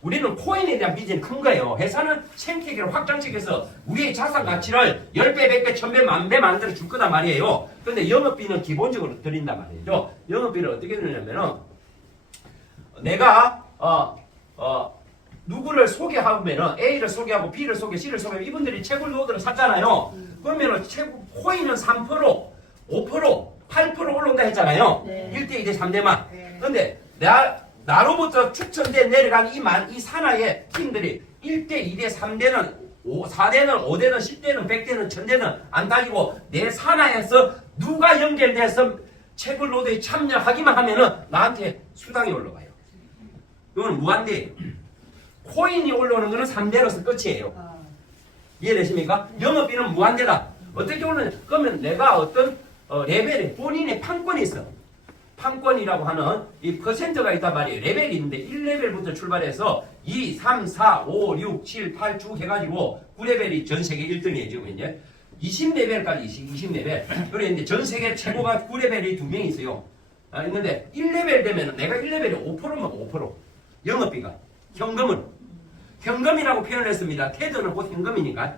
우리는 코인에 대한 비전이 큰 거예요. 회사는 생태계를 확장시켜서 우리의 자산 가치를 10배, 100배, 1000배, 10,000배 만들어 줄 거단 말이에요. 그런데 영업비는 기본적으로 드린단 말이죠. 영업비를 어떻게 드리냐면은 내가 누구를 소개하면은 A를 소개하고 B를 소개, C를 소개하면 이분들이 채굴 노드를 샀잖아요. 그러면은 코인은 3%, 5%, 8% 올라온다 했잖아요. 1대, 2대, 3대만. 그런데 나로부터 추천돼 내려간 이 산하의 팀들이 1대, 2대, 3대는 4대는 5대는 10대는 100대는 1000대는 안 따지고 내 산하에서 누가 연결돼서 채굴 노드에 참여하기만 하면은 나한테 수당이 올라가요. 이건 무한대예요. 코인이 올라오는 거는 3대로서 끝이에요. 이해되십니까? 영업비는 무한대다. 어떻게 올라오냐? 그러면 내가 어떤 레벨에 본인의 판권이 있어. 판권이라고 하는 이 퍼센트가 있단 말이에요. 레벨이 있는데 1레벨부터 출발해서 2, 3, 4, 5, 6, 7, 8 쭉 해가지고 9레벨이 전 세계 1등이에요. 지금 이제 20레벨까지 20레벨. 그래 이제 전 세계 최고가 9레벨이 2명이 있어요. 있는데 1레벨 되면 내가 1레벨이 5%면 5%. 영업비가. 현금이라고 표현을 했습니다. 테드는 곧 현금이니까.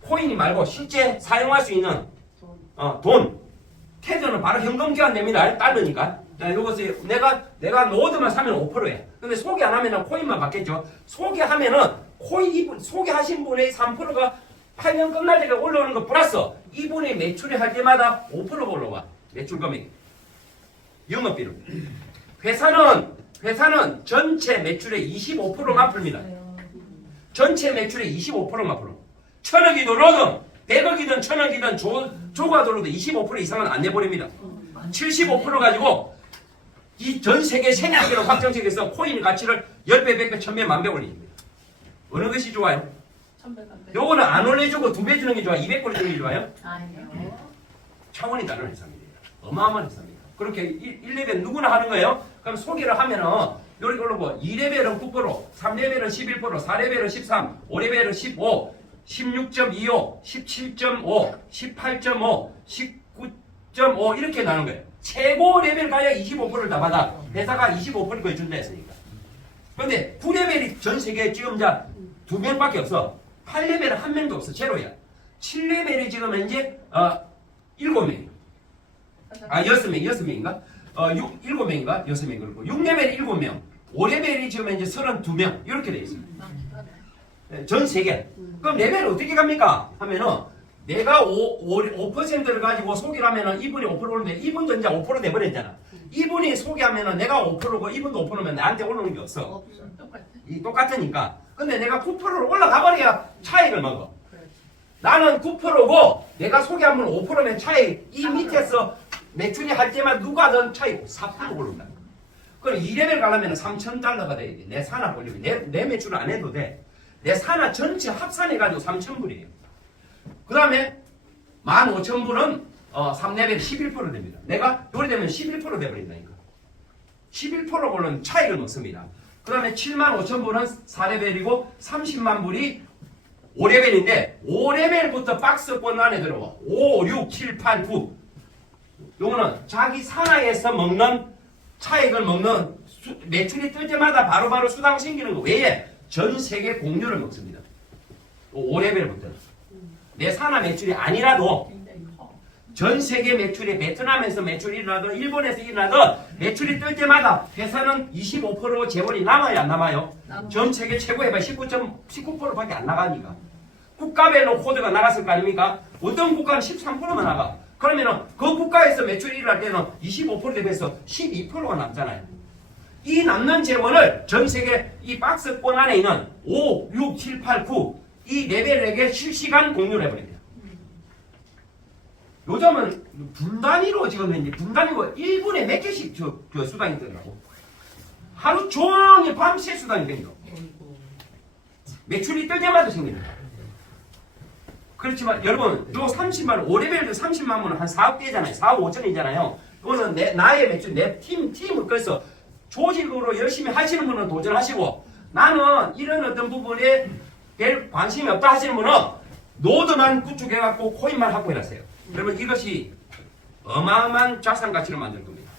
코인이 말고 실제 사용할 수 있는 돈. 테드는 바로 현금 교환됩니다. 달러니까. 이것이 내가 노드만 사면 5%야. 근데 소개 안 하면은 코인만 받겠죠. 소개하면은 코인 이분 소개하신 분의 3%가 8년 끝날 때가 올라오는 거 플러스 이분이 매출이 할 때마다 5%가 올라와. 매출 금액. 영업비로. 회사는 전체 매출의 25%만 풀니다. 전체 매출의 25%만 풀어. 1000억이 들어오든 100억이든 1000억이든 조가 들어오든 25% 이상은 안 내버립니다. 75% 가지고 이 전 세계 생태계로 확정적에서 코인 가치를 10배, 100배, 1000배, 10,000배 올립니다. 어느 것이 좋아요? 요거는 안 올려주고 2배 주는 게 좋아요? 200% 주는 게 좋아요? 아니요. 차원이 다른 회사입니다. 어마어마한 회사입니다. 그렇게 1레벨 누구나 하는 거예요. 그럼 소개를 하면은 요렇게 올라오고 2레벨은 9%, 3레벨은 11%, 4레벨은 13, 5레벨은 15, 16.25, 17.5, 18.5, 19.5 이렇게 나는 거예요. 최고 레벨 가야 25%를 다 받아. 회사가 25% 거의 준다 했으니까. 그런데 9레벨이 전 세계에 지금 자 2명밖에 없어. 8레벨은 1명도 없어. 제로야. 7레벨이 지금 현재 7명. 6명인가? 7명인가? 6명 그렇고 6레벨이 7명. 5레벨이 지금 현재 32명. 이렇게 돼 있습니다. 전 세계. 그럼 레벨이 어떻게 갑니까? 하면은 내가 5%를 가지고 소개를 하면은 이분이 5% 오는데 이분도 이제 5% 내버렸잖아. 이분이 소개하면은 내가 5%고 이분도 5%면 나한테 올라오는 게 없어. 똑같으니까. 근데 내가 9%로 올라가 버려야 차익을 먹어. 나는 9%고 내가 소개한 분은 5%면 차익. 이 밑에서 매출이 할 때마다 누가든 차익 4% 오른다. 그럼 2레벨 가려면 3,000달러가 돼야 돼. 내 산하 올리면 내 매출을 안 해도 돼. 내 산하 전체 합산해가지고 3,000불이에요. 그 다음에 15,000불은 3레벨 11% 됩니다. 내가 요리 되면 11% 돼버린다니까. 11% 오른 차익을 먹습니다. 그 다음에 75,000불은 4레벨이고 30만 불이 5레벨인데 5레벨부터 박스권 안에 들어와. 5, 6, 7, 8, 9. 요거는 자기 산하에서 먹는 차익을 먹는 매출이 뜰 때마다 바로바로 수당 생기는 거 외에 전 세계 공유를 먹습니다. 5레벨부터. 내 산하 매출이 아니라도 전 세계 매출이 베트남에서 매출이 일어나든 일본에서 일어나든 매출이 뜰 때마다 회사는 25% 재원이 남아요 안 남아요? 전 세계 최고 해봐 19%밖에 안 나가니까. 국가별로 코드가 나갔을 거 아닙니까? 어떤 국가는 13%만 나가. 그러면은 그 국가에서 매출이 일어날 때는 25% 대비해서 12%가 남잖아요. 이 남는 재원을 전 세계 이 박스권 안에 있는 5, 6, 7, 8, 9 이 레벨에게 실시간 공유를 해버립니다. 요즘은 분단위로 지금 이제 분단위고 1분에 몇 개씩 저 수당이 뜨더라고. 하루 종일 밤새 수당이 됩니다. 매출이 뜰 때마다 생깁니다. 그렇지만 여러분 요 30만 원 5레벨도 30만 원은 한 4억 대잖아요. 4억 5천이잖아요. 이거는 나의 매출 내 팀을 끌어서 조직으로 열심히 하시는 분은 도전하시고 나는 이런 어떤 부분에 별 관심이 없다 하시는 분은 노드만 구축해갖고 코인만 확보해놨어요. 그러면 이것이 어마어마한 자산 가치를 만들 겁니다.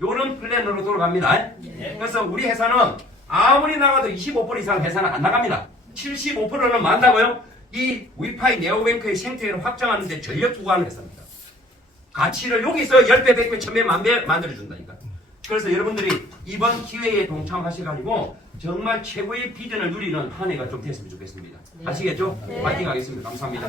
요런 플랜으로 돌아갑니다. 그래서 우리 회사는 아무리 나가도 25% 이상 회사는 안 나갑니다. 75%는 만다고요? 이 위파이 네오뱅크의 생태계를 확장하는 데 전력 투구하는 회사입니다. 가치를 여기서 10배, 100배, 1000배, 10,000배 만들어준다니까. 그래서 여러분들이 이번 기회에 동참하셔가지고 정말 최고의 비전을 누리는 한 해가 좀 됐으면 좋겠습니다. 아시겠죠? 파이팅 하겠습니다. 감사합니다.